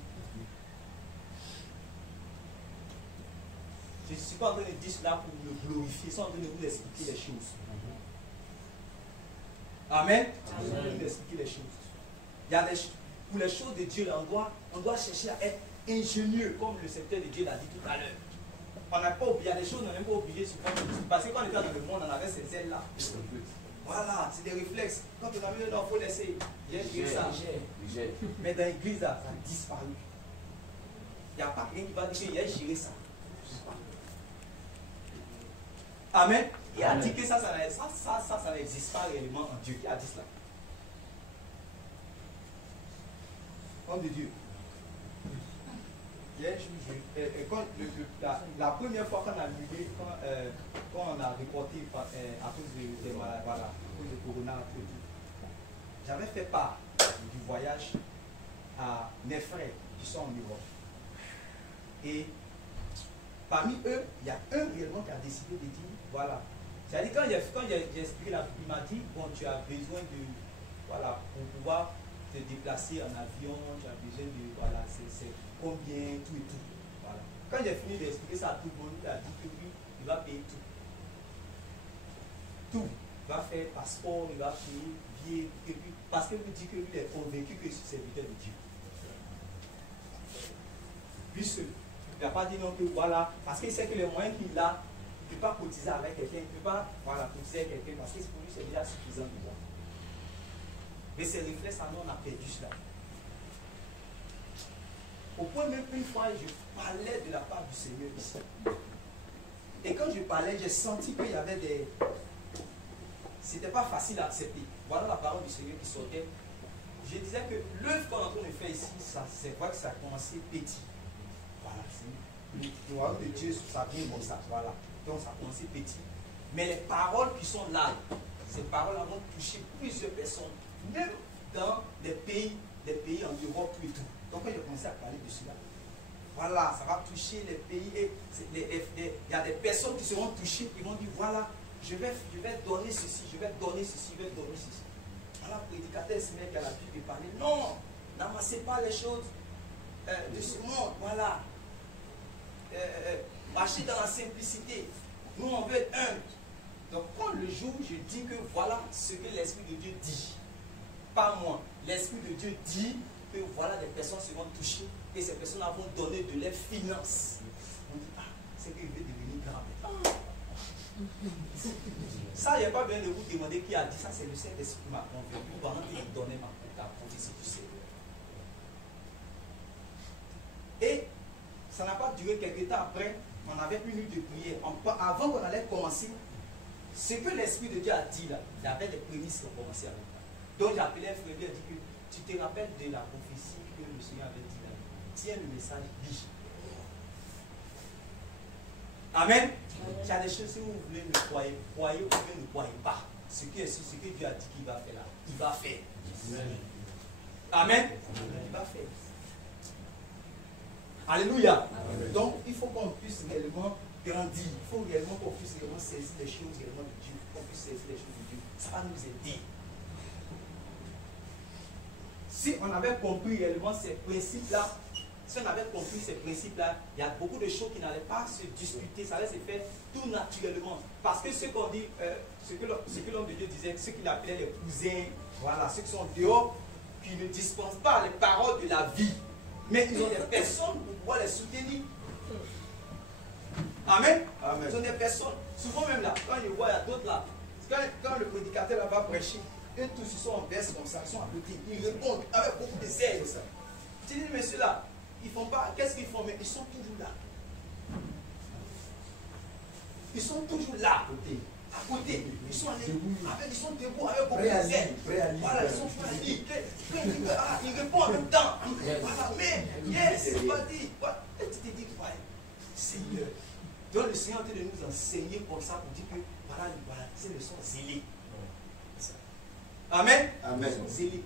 Je ne suis pas en train de dire cela pour me glorifier, je suis en train de vous expliquer les choses. Amen. Je suis en train de vous expliquer les choses. Il y a pour les choses de Dieu, on doit chercher à être ingénieux, comme le secteur de Dieu l'a dit tout à l'heure. On n'a pas oublié, il y a des choses qu'on n'a même pas oublié souvent. Parce que quand on était dans le monde, on avait ces ailes-là. Voilà, c'est des réflexes. Quand on a vu, non, il faut laisser. J'ai ça. Mais dans l'église, ça a disparu. Il n'y a pas rien qui va dire qu'il a géré ça. Amen. Il a dit que ça n'existe pas réellement en Dieu. Qui a dit cela? Homme de Dieu. La première fois qu'on a annulé, quand on a reporté à cause de maladies, voilà, à cause de Corona, j'avais fait part du voyage à mes frères qui sont en Europe. Et parmi eux, il y a un réellement qui a décidé de dire, voilà. C'est-à-dire quand j'ai expliqué la Bible, il m'a dit, bon, tu as besoin de, voilà, pour pouvoir te déplacer en avion, tu as besoin de, voilà, c'est combien, tout et tout. Voilà. Quand j'ai fini d'expliquer ça à tout le monde, il a dit que lui, il va payer tout. Tout. Il va faire passeport, il va payer billet, parce qu'il dit que lui est convaincu que c'est serviteur de Dieu. Puisque il n'a pas dit non que voilà, parce qu'il sait que les moyens qu'il a, il ne peut pas cotiser avec quelqu'un, il ne peut pas voilà, cotiser avec quelqu'un, parce que pour lui c'est déjà suffisant de voir. Mais ces réflexes, alors on a perdu cela. Au point même une fois, je parlais de la part du Seigneur ici. Et quand je parlais, j'ai senti qu'il y avait des... C'était pas facile à accepter. Voilà la parole du Seigneur qui sortait. Je disais que l'œuvre qu'on est en train de faire ici, c'est vrai que ça a commencé petit. Voilà, le royaume de Dieu, ça vient comme ça. Voilà. Donc ça a commencé petit. Mais les paroles qui sont là, ces paroles vont toucher plusieurs personnes, même dans des pays en Europe et tout. Donc quand j'ai commencé à parler de cela, voilà, ça va toucher les pays. Et il y a des personnes qui seront touchées, qui vont dire, voilà, je vais donner ceci, je vais donner ceci, je vais donner ceci. Voilà, le prédicateur ce mec a l'habitude de parler. Non, n'amassez pas les choses de ce monde, voilà. Marchez dans la simplicité. Nous, on veut être humble. Donc, quand le jour, je dis que voilà ce que l'Esprit de Dieu dit, pas moi, l'Esprit de Dieu dit que voilà, des personnes seront touchées et ces personnes vont donner de leurs finances. On dit, ah, c'est qu'il veut devenir grand. Ça, il n'y a pas besoin de vous demander qui a dit ça, c'est le Saint-Esprit qui m'a convaincu pendant qu'il me donnait la prophétie du Seigneur. Et ça n'a pas duré quelques temps après, on avait une nuit de prière. Avant qu'on allait commencer, ce que l'Esprit de Dieu a dit là, il y avait des prémices qui ont commencé avec moi. Donc j'ai appelé un frère et a dit que tu te rappelles de la prophétie que le Seigneur avait dit là. Tiens le message, lis. Amen. Il y a des choses, si vous voulez ne croyez, croyez ou ne croyez pas. Ce que Dieu a dit qu'il va faire là, il va faire. Amen. Il va faire. Alléluia. Amen. Donc il faut qu'on puisse réellement grandir. Il faut réellement qu'on puisse réellement saisir les choses réellement de Dieu. Qu'on puisse saisir les choses de Dieu. Ça va nous aider. si on avait compris réellement ces principes-là, si on avait compris ces principes-là, il y a beaucoup de choses qui n'allaient pas se discuter, ça allait se faire tout naturellement. Parce que ce qu'on dit, ce que l'homme de Dieu disait, ce qu'il appelait les cousins, voilà, ceux qui sont dehors, qui ne dispensent pas les paroles de la vie, mais ils ont des personnes pour pouvoir les soutenir. Amen. Amen. Ils ont des personnes. Souvent même là, quand ils voient, il y a d'autres là, quand le prédicateur là va prêcher, eux tous ils sont en verse comme ça, ils sont à côté, ils répondent avec beaucoup de zèle. Tu dis, monsieur là, ils font pas, qu'est-ce qu'ils font? Mais ils sont toujours là. Ils sont toujours là. À côté. Ils sont debout avec beaucoup de zèle. Voilà, ils sont prêts à dire. Ils répondent en même temps. Voilà, mais, c'est pas dit. Et tu te dis, ouais, Seigneur. Donc le Seigneur est en train de nous enseigner comme ça pour dire que, voilà, ces leçons zélées. Amen. Amen. Zélées.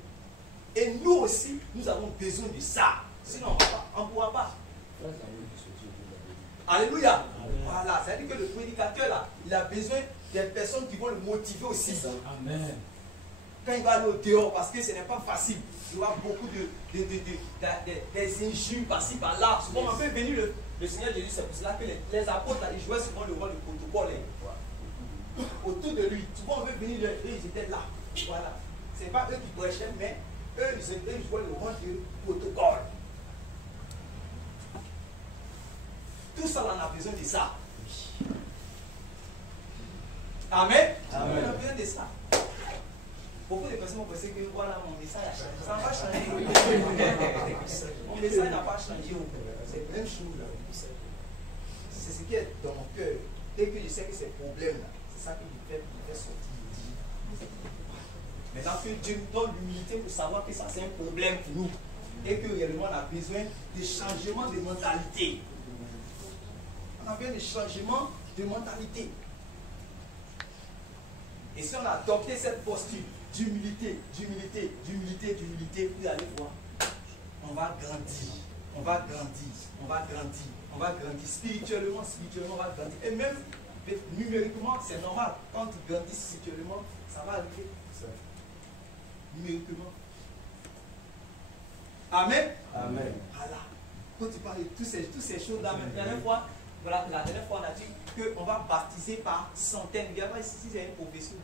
Et nous aussi, nous avons besoin de ça. Sinon, on ne pourra pas. Alléluia. Voilà, c'est-à-dire que le prédicateur là, il a besoin des personnes qui vont le motiver aussi. Amen. Quand il va aller au dehors, parce que ce n'est pas facile. Il y aura beaucoup des injures par-ci par-là. Souvent, on peut venir le Seigneur Jésus, c'est pour cela que les apôtres, ils jouaient souvent le rôle de protocole. Autour de lui, souvent on veut venir, eux ils étaient là. Voilà. Ce n'est pas eux qui prêchaient, mais eux ils jouaient le rôle de protocole. Tout ça, on a besoin de ça. Amen. Amen. On a besoin de ça. Beaucoup de personnes ont pensé que voilà, mon message a changé. Ça n'a pas changé. Mon message n'a pas changé. C'est la même chose. C'est ce qui est dans mon cœur. Dès que je sais que ces problèmes-là, c'est ça qui me fait sortir. Maintenant que Dieu nous donne l'humilité pour savoir que ça c'est un problème pour nous. Et que réellement on a besoin de changement de mentalité. On a besoin de changement de mentalité. Et si on a adopté cette posture d'humilité, puis aller voir, on va grandir. Spirituellement, on va grandir. Et même numériquement, c'est normal. Quand tu grandis spirituellement, ça va arriver. Numériquement. Amen. Amen. Voilà. Quand tu parles de toutes ces choses-là, la dernière fois, on a dit qu'on va baptiser par centaines. Il y a pas ici, c'est une prophétie,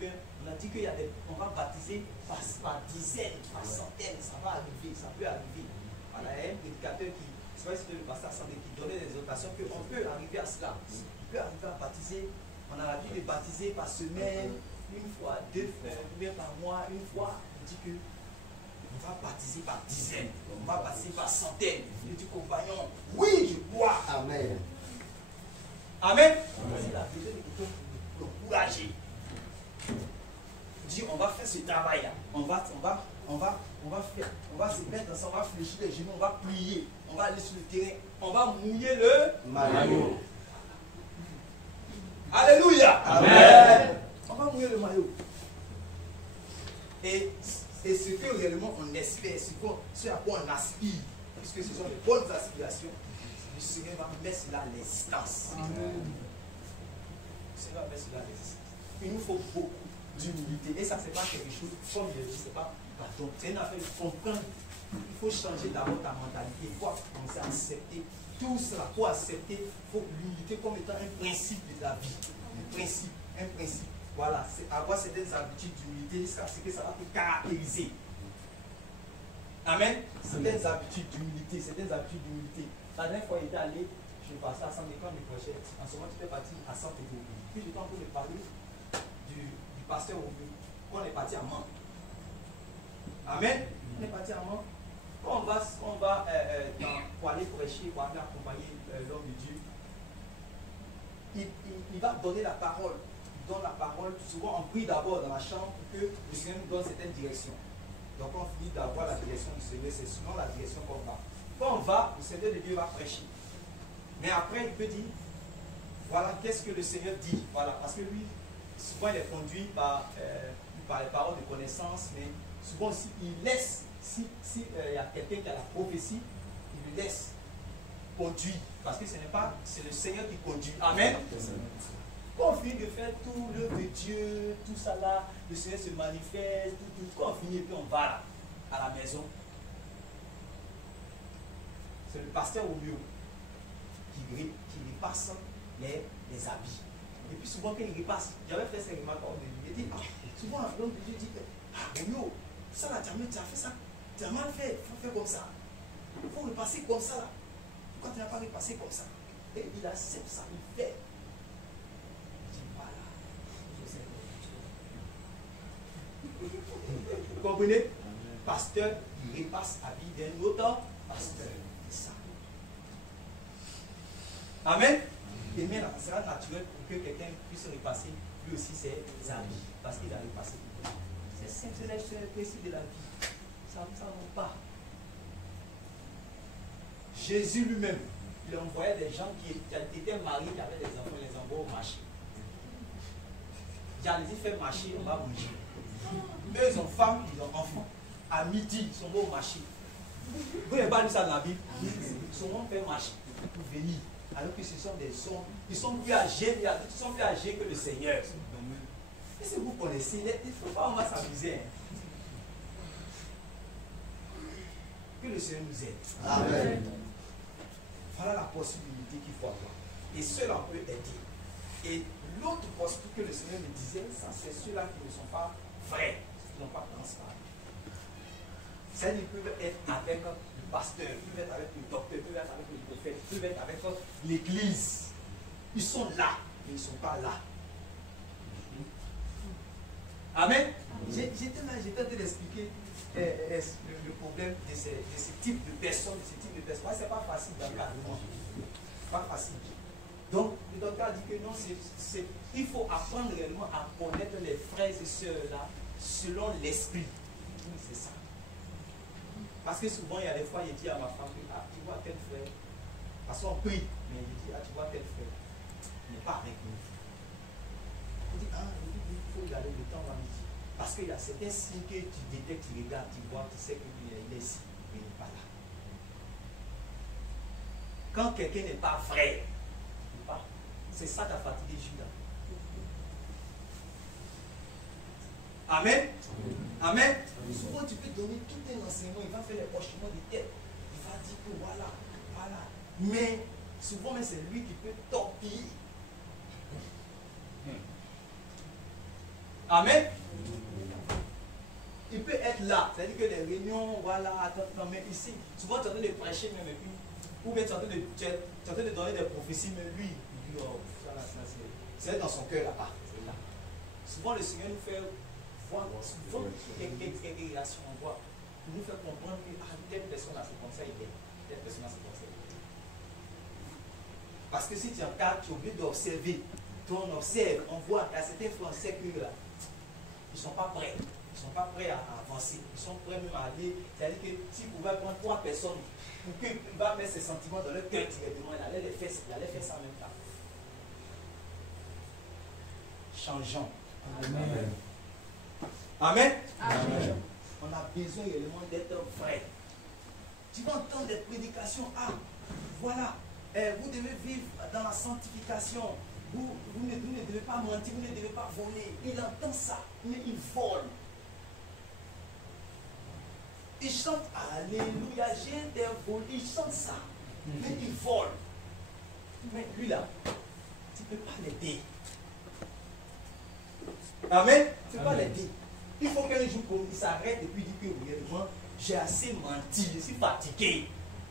on a dit qu'on va baptiser par dizaines, par centaines. Ça va arriver, ça peut arriver. Voilà, il y a un prédicateur qui, c'est pas si le pasteur Sandé qui donnait des exhortations qu'on peut arriver à cela. On peut arriver à baptiser. On a l'habitude de baptiser par semaine, une fois, deux fois, par mois, une fois. On dit que on va baptiser par dizaines, on va baptiser par centaines. Je dis compagnon, oui, je crois. Amen. Amen. C'est la vérité de l'encourager. Dis, on va faire ce travail-là. On va se mettre ensemble, on va fléchir les genoux, on va prier, on va aller sur le terrain, on va mouiller le maillot. Alléluia. Amen. On va mouiller le maillot. Et ce que réellement on espère, ce à quoi on aspire, puisque ce sont les bonnes aspirations, le Seigneur va mettre cela à l'existence. Le Seigneur va mettre cela à l'existence. Il nous faut beaucoup d'humilité. Et ça, c'est pas quelque chose, comme je dis, c'est pas donc c'est une affaire de comprendre. Il faut changer d'abord ta mentalité. Il faut commencer à accepter tout cela. Pour accepter, il faut l'humilité comme étant un principe de la vie. Un principe. Voilà, c'est avoir certaines habitudes d'humilité, c'est que ça va te caractériser. Amen. Certaines habitudes d'humilité. La dernière fois, il était allé, je passais à Saint-Denis quand je prêchais. En ce moment, tu fais partie à Saint-Denis. Puis j'étais en train de parler du pasteur Obi, qu'on est parti à Mans. Amen. On est parti à Mans. Quand on va pour aller prêcher, pour aller accompagner l'homme de Dieu, il va donner la parole. Il donne la parole. Souvent, on prie d'abord dans la chambre pour que le Seigneur nous donne certaines directions. Donc, on finit d'avoir la direction du Seigneur. C'est souvent la direction qu'on va. Quand on va, le Seigneur de Dieu va prêcher. Mais après, il peut dire, voilà, qu'est-ce que le Seigneur dit. Voilà, parce que lui, souvent, il est conduit par les paroles de connaissance, mais souvent aussi, il laisse, s'il y a quelqu'un qui a la prophétie, il le laisse conduire. Parce que c'est le Seigneur qui conduit. Amen. Quand on finit de faire tout l'œuvre de Dieu, tout ça là, le Seigneur se manifeste, tout. Quand on finit, et puis on va là, à la maison, c'est le pasteur au mieux qui repasse les habits. Et puis souvent quand il repasse, j'avais fait ces remarques au début. Il dit, souvent l'homme de Dieu dit que, Romeo, ça là, tu as fait ça, tu as mal fait, il faut faire comme ça. Il faut repasser comme ça là. Pourquoi tu n'as pas repassé comme ça? Et il accepte ça, il fait. Il dit, voilà. Vous comprenez? Pasteur, il repasse à vie d'un autre pasteur. C'est ça. Amen. Et maintenant, ça sera naturel pour que quelqu'un puisse repasser lui aussi ses habits. Parce qu'il a repassé. C'est simple, c'est le principe de la vie. Ça ne va pas. Jésus lui-même, il envoyait des gens qui étaient mariés, qui avaient des enfants, les envoie au marché. J'allais dire, fais marcher, on va manger. Eux, ils ont femme, ils ont enfants. À midi, ils sont au marché. Vous n'avez pas lu ça dans la Bible? Ils sont fait marcher pour venir. Alors que ce sont des hommes, ils sont plus âgés, que le Seigneur. Et si vous connaissez, il ne faut pas, on va s'amuser. Hein. Que le Seigneur nous aide. Amen. Voilà la possibilité qu'il faut avoir. Et cela peut aider. Et l'autre possibilité que le Seigneur me disait, ça c'est ceux-là qui ne sont pas vrais, qui n'ont pas transparent. C'est-à-dire qu'ils peuvent être avec le pasteur, ils peuvent être avec le docteur, ils peuvent être avec le prophète, ils peuvent être avec l'église. Ils sont là, mais ils ne sont pas là. Amen. J'étais là, j'étais en train d'expliquer le problème de ce type de personnes, ce c'est pas facile d'encadrement. Pas facile. Donc, le docteur a dit que non, il faut apprendre réellement à connaître les frères et sœurs là, selon l'esprit. Oui, c'est ça. Parce que souvent, il y a des fois, il dit à ma femme, ah, tu vois tel frère. Parce qu'on prie, mais il dit, ah, tu vois tel frère. Il n'est pas avec nous. Il dit, ah, il faut regarder le temps à midi. Parce qu'il y a certains signes que tu détectes, tu regardes, tu vois, tu sais qu'il est ici, mais il n'est pas là. Quand quelqu'un n'est pas vrai, c'est ça ta fatigué Judas. Amen. Amen. Souvent tu peux donner tout un enseignement, il va faire les hochements de tête. Il va dire que voilà, voilà. Mais souvent c'est lui qui peut torpiller. Amen. Il peut être là, c'est-à-dire que les réunions, voilà, attends, mais ici, souvent tu es en train de prêcher même, et puis, ou bien tu es en train de donner des prophéties, mais lui, il dit, oh, c'est dans son cœur là-bas, c'est là. Souvent le Seigneur nous fait voir, souvent quelques réactions, on voit, pour nous faire comprendre que telle personne a ce conseil, telle personne a ce conseil. Parce que si tu regardes, tu es obligé d'observer, on observe, on voit qu'à certains Français que là, ils ne sont pas prêts. Ils ne sont pas prêts à avancer. Ils sont prêts même à aller. C'est-à-dire que s'il pouvait prendre 3 personnes pour qu'il va mettre ses sentiments dans leur cœur directement, il allait faire ça en même temps. Changeons. Amen. Amen. Amen. On a besoin réellement d'être vrai. Tu vas entendre des prédications. Ah, voilà. Vous devez vivre dans la sanctification. Vous ne devez pas mentir, vous ne devez pas voler. Il entend ça, mais il vole. Il chante Alléluia, j'ai des vols. Il chante ça, mais il vole. Mais lui là, tu ne peux pas l'aider. Amen. Tu ne peux pas l'aider. Il faut qu'un jour il s'arrête et puis dit que réellement, j'ai assez menti, je suis fatigué.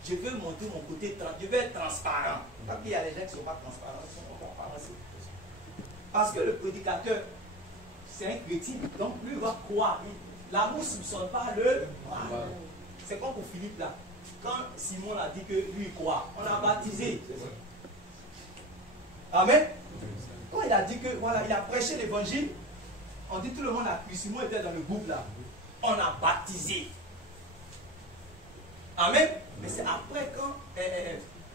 Je veux montrer mon côté, je veux être transparent. Parce qu'il y a des gens qui ne sont pas transparents, ils sont pas transparents. Parce que le prédicateur, c'est un chrétien, donc lui va croire. L'amour ne soupçonne pas le mal. C'est comme pour Philippe là. Quand Simon a dit que lui croit, on l'a baptisé. Amen. Quand il a dit que voilà, il a prêché l'évangile, on dit tout le monde a cru. Simon était dans le groupe là. On a baptisé. Amen. Mais c'est après quand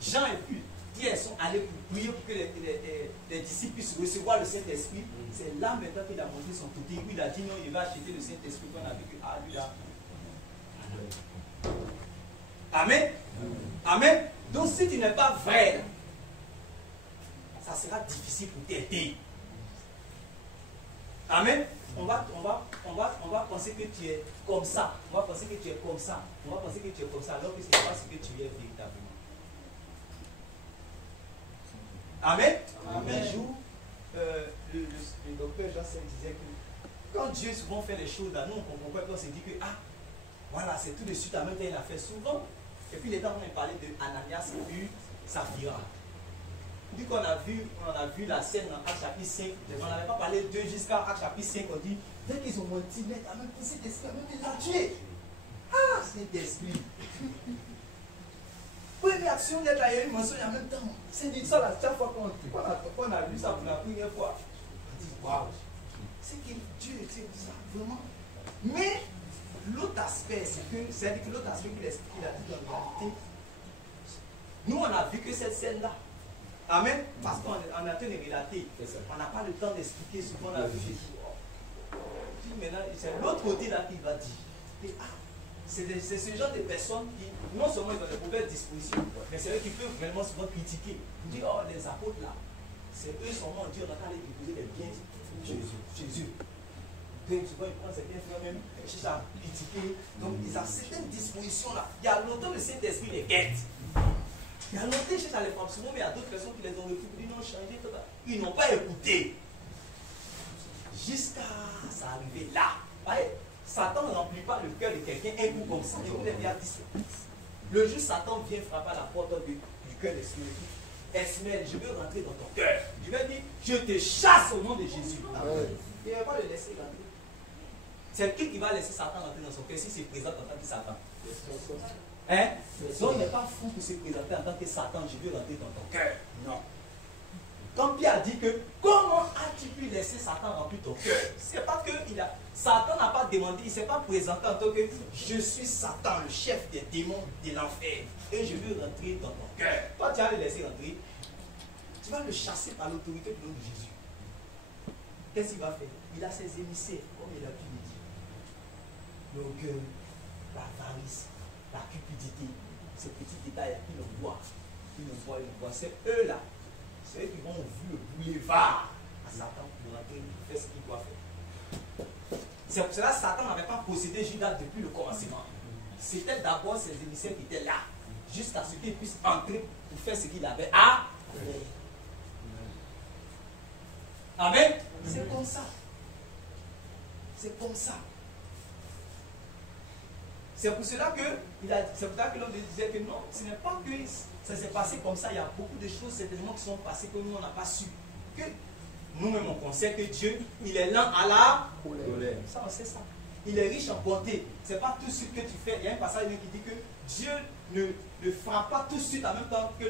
Jean et puis Pierre sont allés pour prier pour que les disciples puissent recevoir le Saint-Esprit. C'est là maintenant qu'il a montré son côté. Puis il a dit non, il va acheter le Saint-Esprit qu'on a vu que lui là. Amen. Amen. Donc si tu n'es pas vrai, ça sera difficile pour t'aider. Amen. On va penser que tu es comme ça. On va penser que tu es comme ça. On va penser que tu es comme ça alors que ce n'est pas ce que tu es véritablement. Amen. Amen. Un jour, le docteur Jean-Saint disait que quand Dieu souvent fait les choses là, nous on comprend pas, on s'est dit que ah, voilà, c'est tout de suite en même temps, il a fait souvent. Et puis les temps on a parlé de Ananias et Saphira. Dès qu'on a vu la scène en Actes chapitre 5, on n'avait pas parlé d'eux jusqu'à Actes chapitre 5, on dit, dès qu'ils ont menti, mais quand même, cet esprit a même été tué. Ah, cet esprit. Première action, il y a une mention en même temps. C'est dit ça la chaque fois qu'on a lu ça pour la première fois. On dit, waouh, c'est que Dieu était ça, vraiment. Mais l'autre aspect, c'est-à-dire que l'autre aspect que l'esprit a dit dans la réalité, nous on a vu que cette scène-là, amen, parce qu'on est en train de relater, on n'a pas le temps d'expliquer ce qu'on a vu. Puis maintenant, c'est l'autre côté là qu'il va dire. Et, ah, c'est ce genre de personnes qui, non seulement ils ont de mauvaises dispositions, mais c'est eux qui peuvent vraiment souvent critiquer. Ils disent, oh, les apôtres là, c'est eux seulement, Dieu, on a qu'à les déposer les biens de Jésus. Donc souvent ils prennent ces biens, même, cherchent à critiquer. Donc ils ont certaines dispositions là. Il y a longtemps le Saint-Esprit les guette. Il y a longtemps ils cherchent à les prendre souvent, mais il y a d'autres personnes qui les ont refusés, ils ont changé, tout ça. Ils n'ont pas écouté. Jusqu'à ça arriver là. Voyez, Satan ne remplit pas le cœur de quelqu'un un coup comme ça. Et vous l'avez dit. Le jour Satan vient frapper à la porte du cœur d'Esmel. Esmel, je veux rentrer dans ton cœur. Je vais dire, je te chasse au nom de Jésus. Il ne va pas le laisser rentrer. C'est qui va laisser Satan rentrer dans son cœur si c'est présent en tant que Satan? Hein? Donc il n'est pas fou pour se présenter en tant que Satan, je veux rentrer dans ton cœur. Non. Quand Pierre a dit que comment as-tu pu laisser Satan remplir ton cœur? C'est pas que Satan n'a pas demandé, il ne s'est pas présenté en tant que je suis Satan, le chef des démons de l'enfer, et je veux rentrer dans ton cœur. Toi, tu vas le laisser rentrer, tu vas le chasser par l'autorité du nom de Jésus. Qu'est-ce qu'il va faire? Il a ses émissaires, comme il a pu le dire. L'orgueil, l'avarice, la cupidité, ces petits détails qui le voient, c'est eux là. C'est eux qui vont ouvrir le boulevard à Satan pour rentrer, pour faire ce qu'il doit faire. C'est pour cela que Satan n'avait pas possédé Judas depuis le commencement. C'était d'abord ses émissaires qui étaient là, jusqu'à ce qu'il puisse entrer pour faire ce qu'il avait à faire. Amen. C'est comme ça. C'est comme ça. C'est pour cela que l'homme disait que non, ce n'est pas que ça s'est passé comme ça. Il y a beaucoup de choses certainement qui sont passées que nous on n'a pas su. Que nous-mêmes on sait que Dieu, il est lent à la colère. Ça on sait ça. Il est riche en bonté. C'est pas tout ce que tu fais. Il y a un passage qui dit que Dieu ne frappe pas tout de suite en même temps que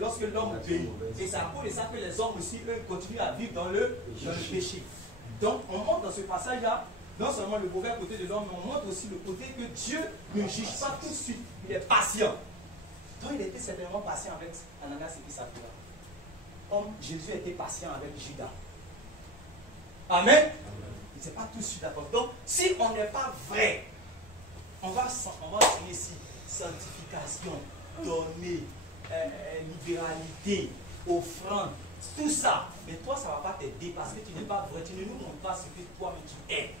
lorsque l'homme obéit. Et c'est à cause de ça que les hommes aussi, eux, continuent à vivre dans le péché. Donc on montre dans ce passage-là, non seulement le mauvais côté de l'homme, mais on montre aussi le côté que Dieu ne juge pas tout de suite. Il est patient. Donc il était certainement patient avec Ananias et Saphira. Comme Jésus était patient avec Judas. Amen. Il n'était pas tout de suite d'accord. Donc si on n'est pas vrai, on va enseigner ici sanctification, donner, libéralité, offrande, tout ça. Mais toi, ça ne va pas t'aider parce que tu n'es pas vrai. Tu ne nous montres pas ce que toi-même tu es.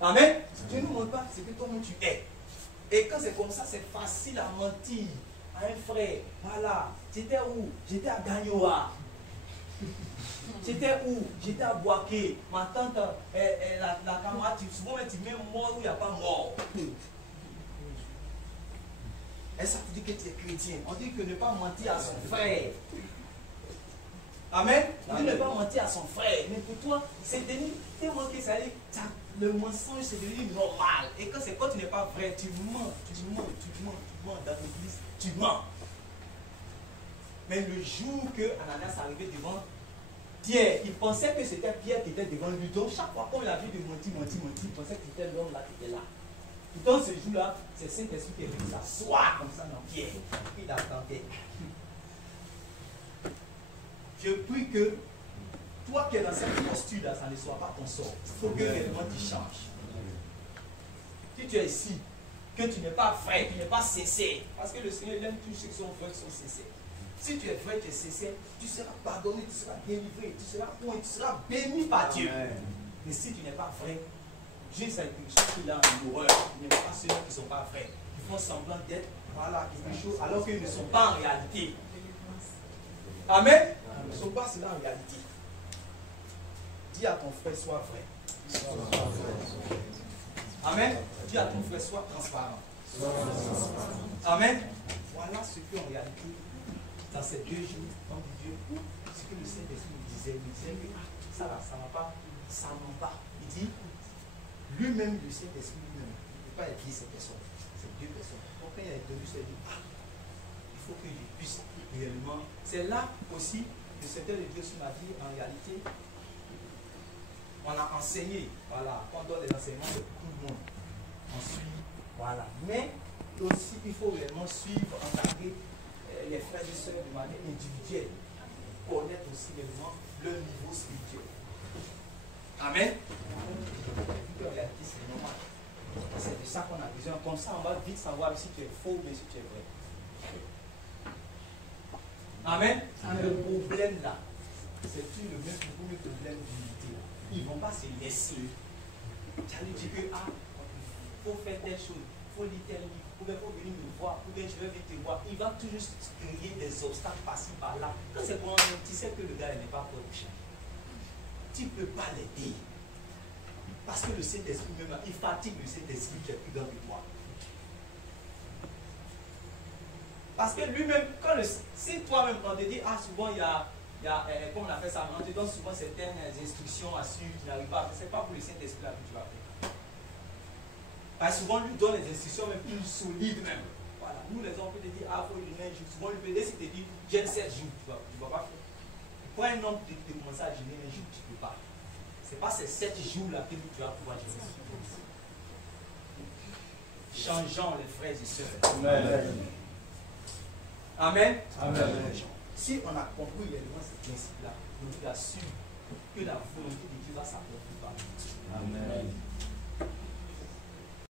Amen. Tu ne nous montres pas ce que toi-même tu es. Et quand c'est comme ça, c'est facile à mentir à un frère. Voilà. J'étais où? J'étais à Gagnoa. J'étais où? J'étais à Boaké. Ma tante, la camarade, souvent tu mets mort où il n'y a pas mort. Et ça te dit que tu es chrétien. On dit que ne pas mentir à son frère. Amen. On dit ne pas mentir à son frère. Mais pour toi, c'est devenu tellement que ça dit, le mensonge c'est devenu normal. Et quand tu n'es pas vrai, tu mens dans l'église, tu mens. Mais le jour que Ananias arrivait devant Pierre, il pensait que c'était Pierre qui était devant lui. Donc chaque fois qu'on l'a vu de mentir, il pensait que c'était l'homme là qui était là. Donc ce jour-là, c'est Saint-Esprit qui est venu s'asseoir comme ça dans Pierre. Il attendait. Je prie que toi qui es dans cette posture-là, ça ne soit pas ton sort. Il faut que réellement tu changes. Si tu es ici, que tu n'es pas vrai, tu n'es pas sincère, parce que le Seigneur il aime tous ceux qui sont vrais, qui sont sincères. Si tu es vrai, tu es sincère, tu seras pardonné, tu seras délivré, tu seras béni par Dieu. Mais si tu n'es pas vrai, Juste avec quelque chose qu'il a en horreur. Il n'aime pas ceux qui ne sont pas vrais. Ils font semblant d'être, voilà, quelque chose, alors qu'ils ne sont pas en réalité. Amen. Ils ne sont pas cela en réalité. Dis à ton frère, sois vrai. Amen. Dis à ton frère, sois transparent. Amen. Voilà ce qu'en réalité, dans ces 2 jours, comme Dieu, ce que le Saint-Esprit me disait que ça là, ça ne va pas, ça ne va pas. Il dit, lui-même, le Saint-Esprit lui-même, il ne peut pas épier ces personnes, ces 2 personnes. Donc quand il a entendu ça, il dit, il faut que je puisse réellement. C'est là aussi, le Seigneur de Dieu m'a dit, en réalité, on a enseigné, voilà, quand on donne les enseignements de tout le monde, on suit, voilà. Mais aussi, il faut réellement suivre, encadrer les frères et sœurs de manière individuelle, connaître aussi réellement leur niveau spirituel. Amen. En réalité, c'est normal. C'est de ça qu'on a besoin. Comme ça, on va vite savoir si tu es faux ou si tu es vrai. Amen. Le problème là, c'est le même problème d'unité. Ils ne vont pas se laisser. Tu as lui dit que, il faut faire telle chose, il faut lire tel livre, il faut venir me voir, ou bien je vais venir te voir. Il va toujours créer des obstacles par-ci, par-là. Quand c'est bon, tu sais que le gars n'est pas prêt pour changer. Tu ne peux pas l'aider. Parce que le Saint-Esprit même, il fatigue le Saint-Esprit qui est plus dans toi. Parce que lui-même, si toi-même, on te dit, souvent il y a comme on a fait ça, on te donne souvent certaines instructions à suivre, tu n'arrives pas à faire. Ce n'est pas pour le Saint-Esprit là que tu vas faire. Parce que souvent, lui donne les instructions même plus solides même. Voilà. Nous, les hommes, on peut te dire, il faut jeûner un jour. Souvent, lui peut dire, si tu te dit, jeûne 7 jours, tu ne vas pas faire. Pour un homme de commencer à jeûner un jour, tu ne peux pas. Ce n'est pas ces 7 jours-là que tu vas pouvoir jeûner. Changeons les frères et sœurs. Amen. Amen. Amen. Si on a compris réellement ce principe-là, on assure que la volonté de Dieu va s'accomplir.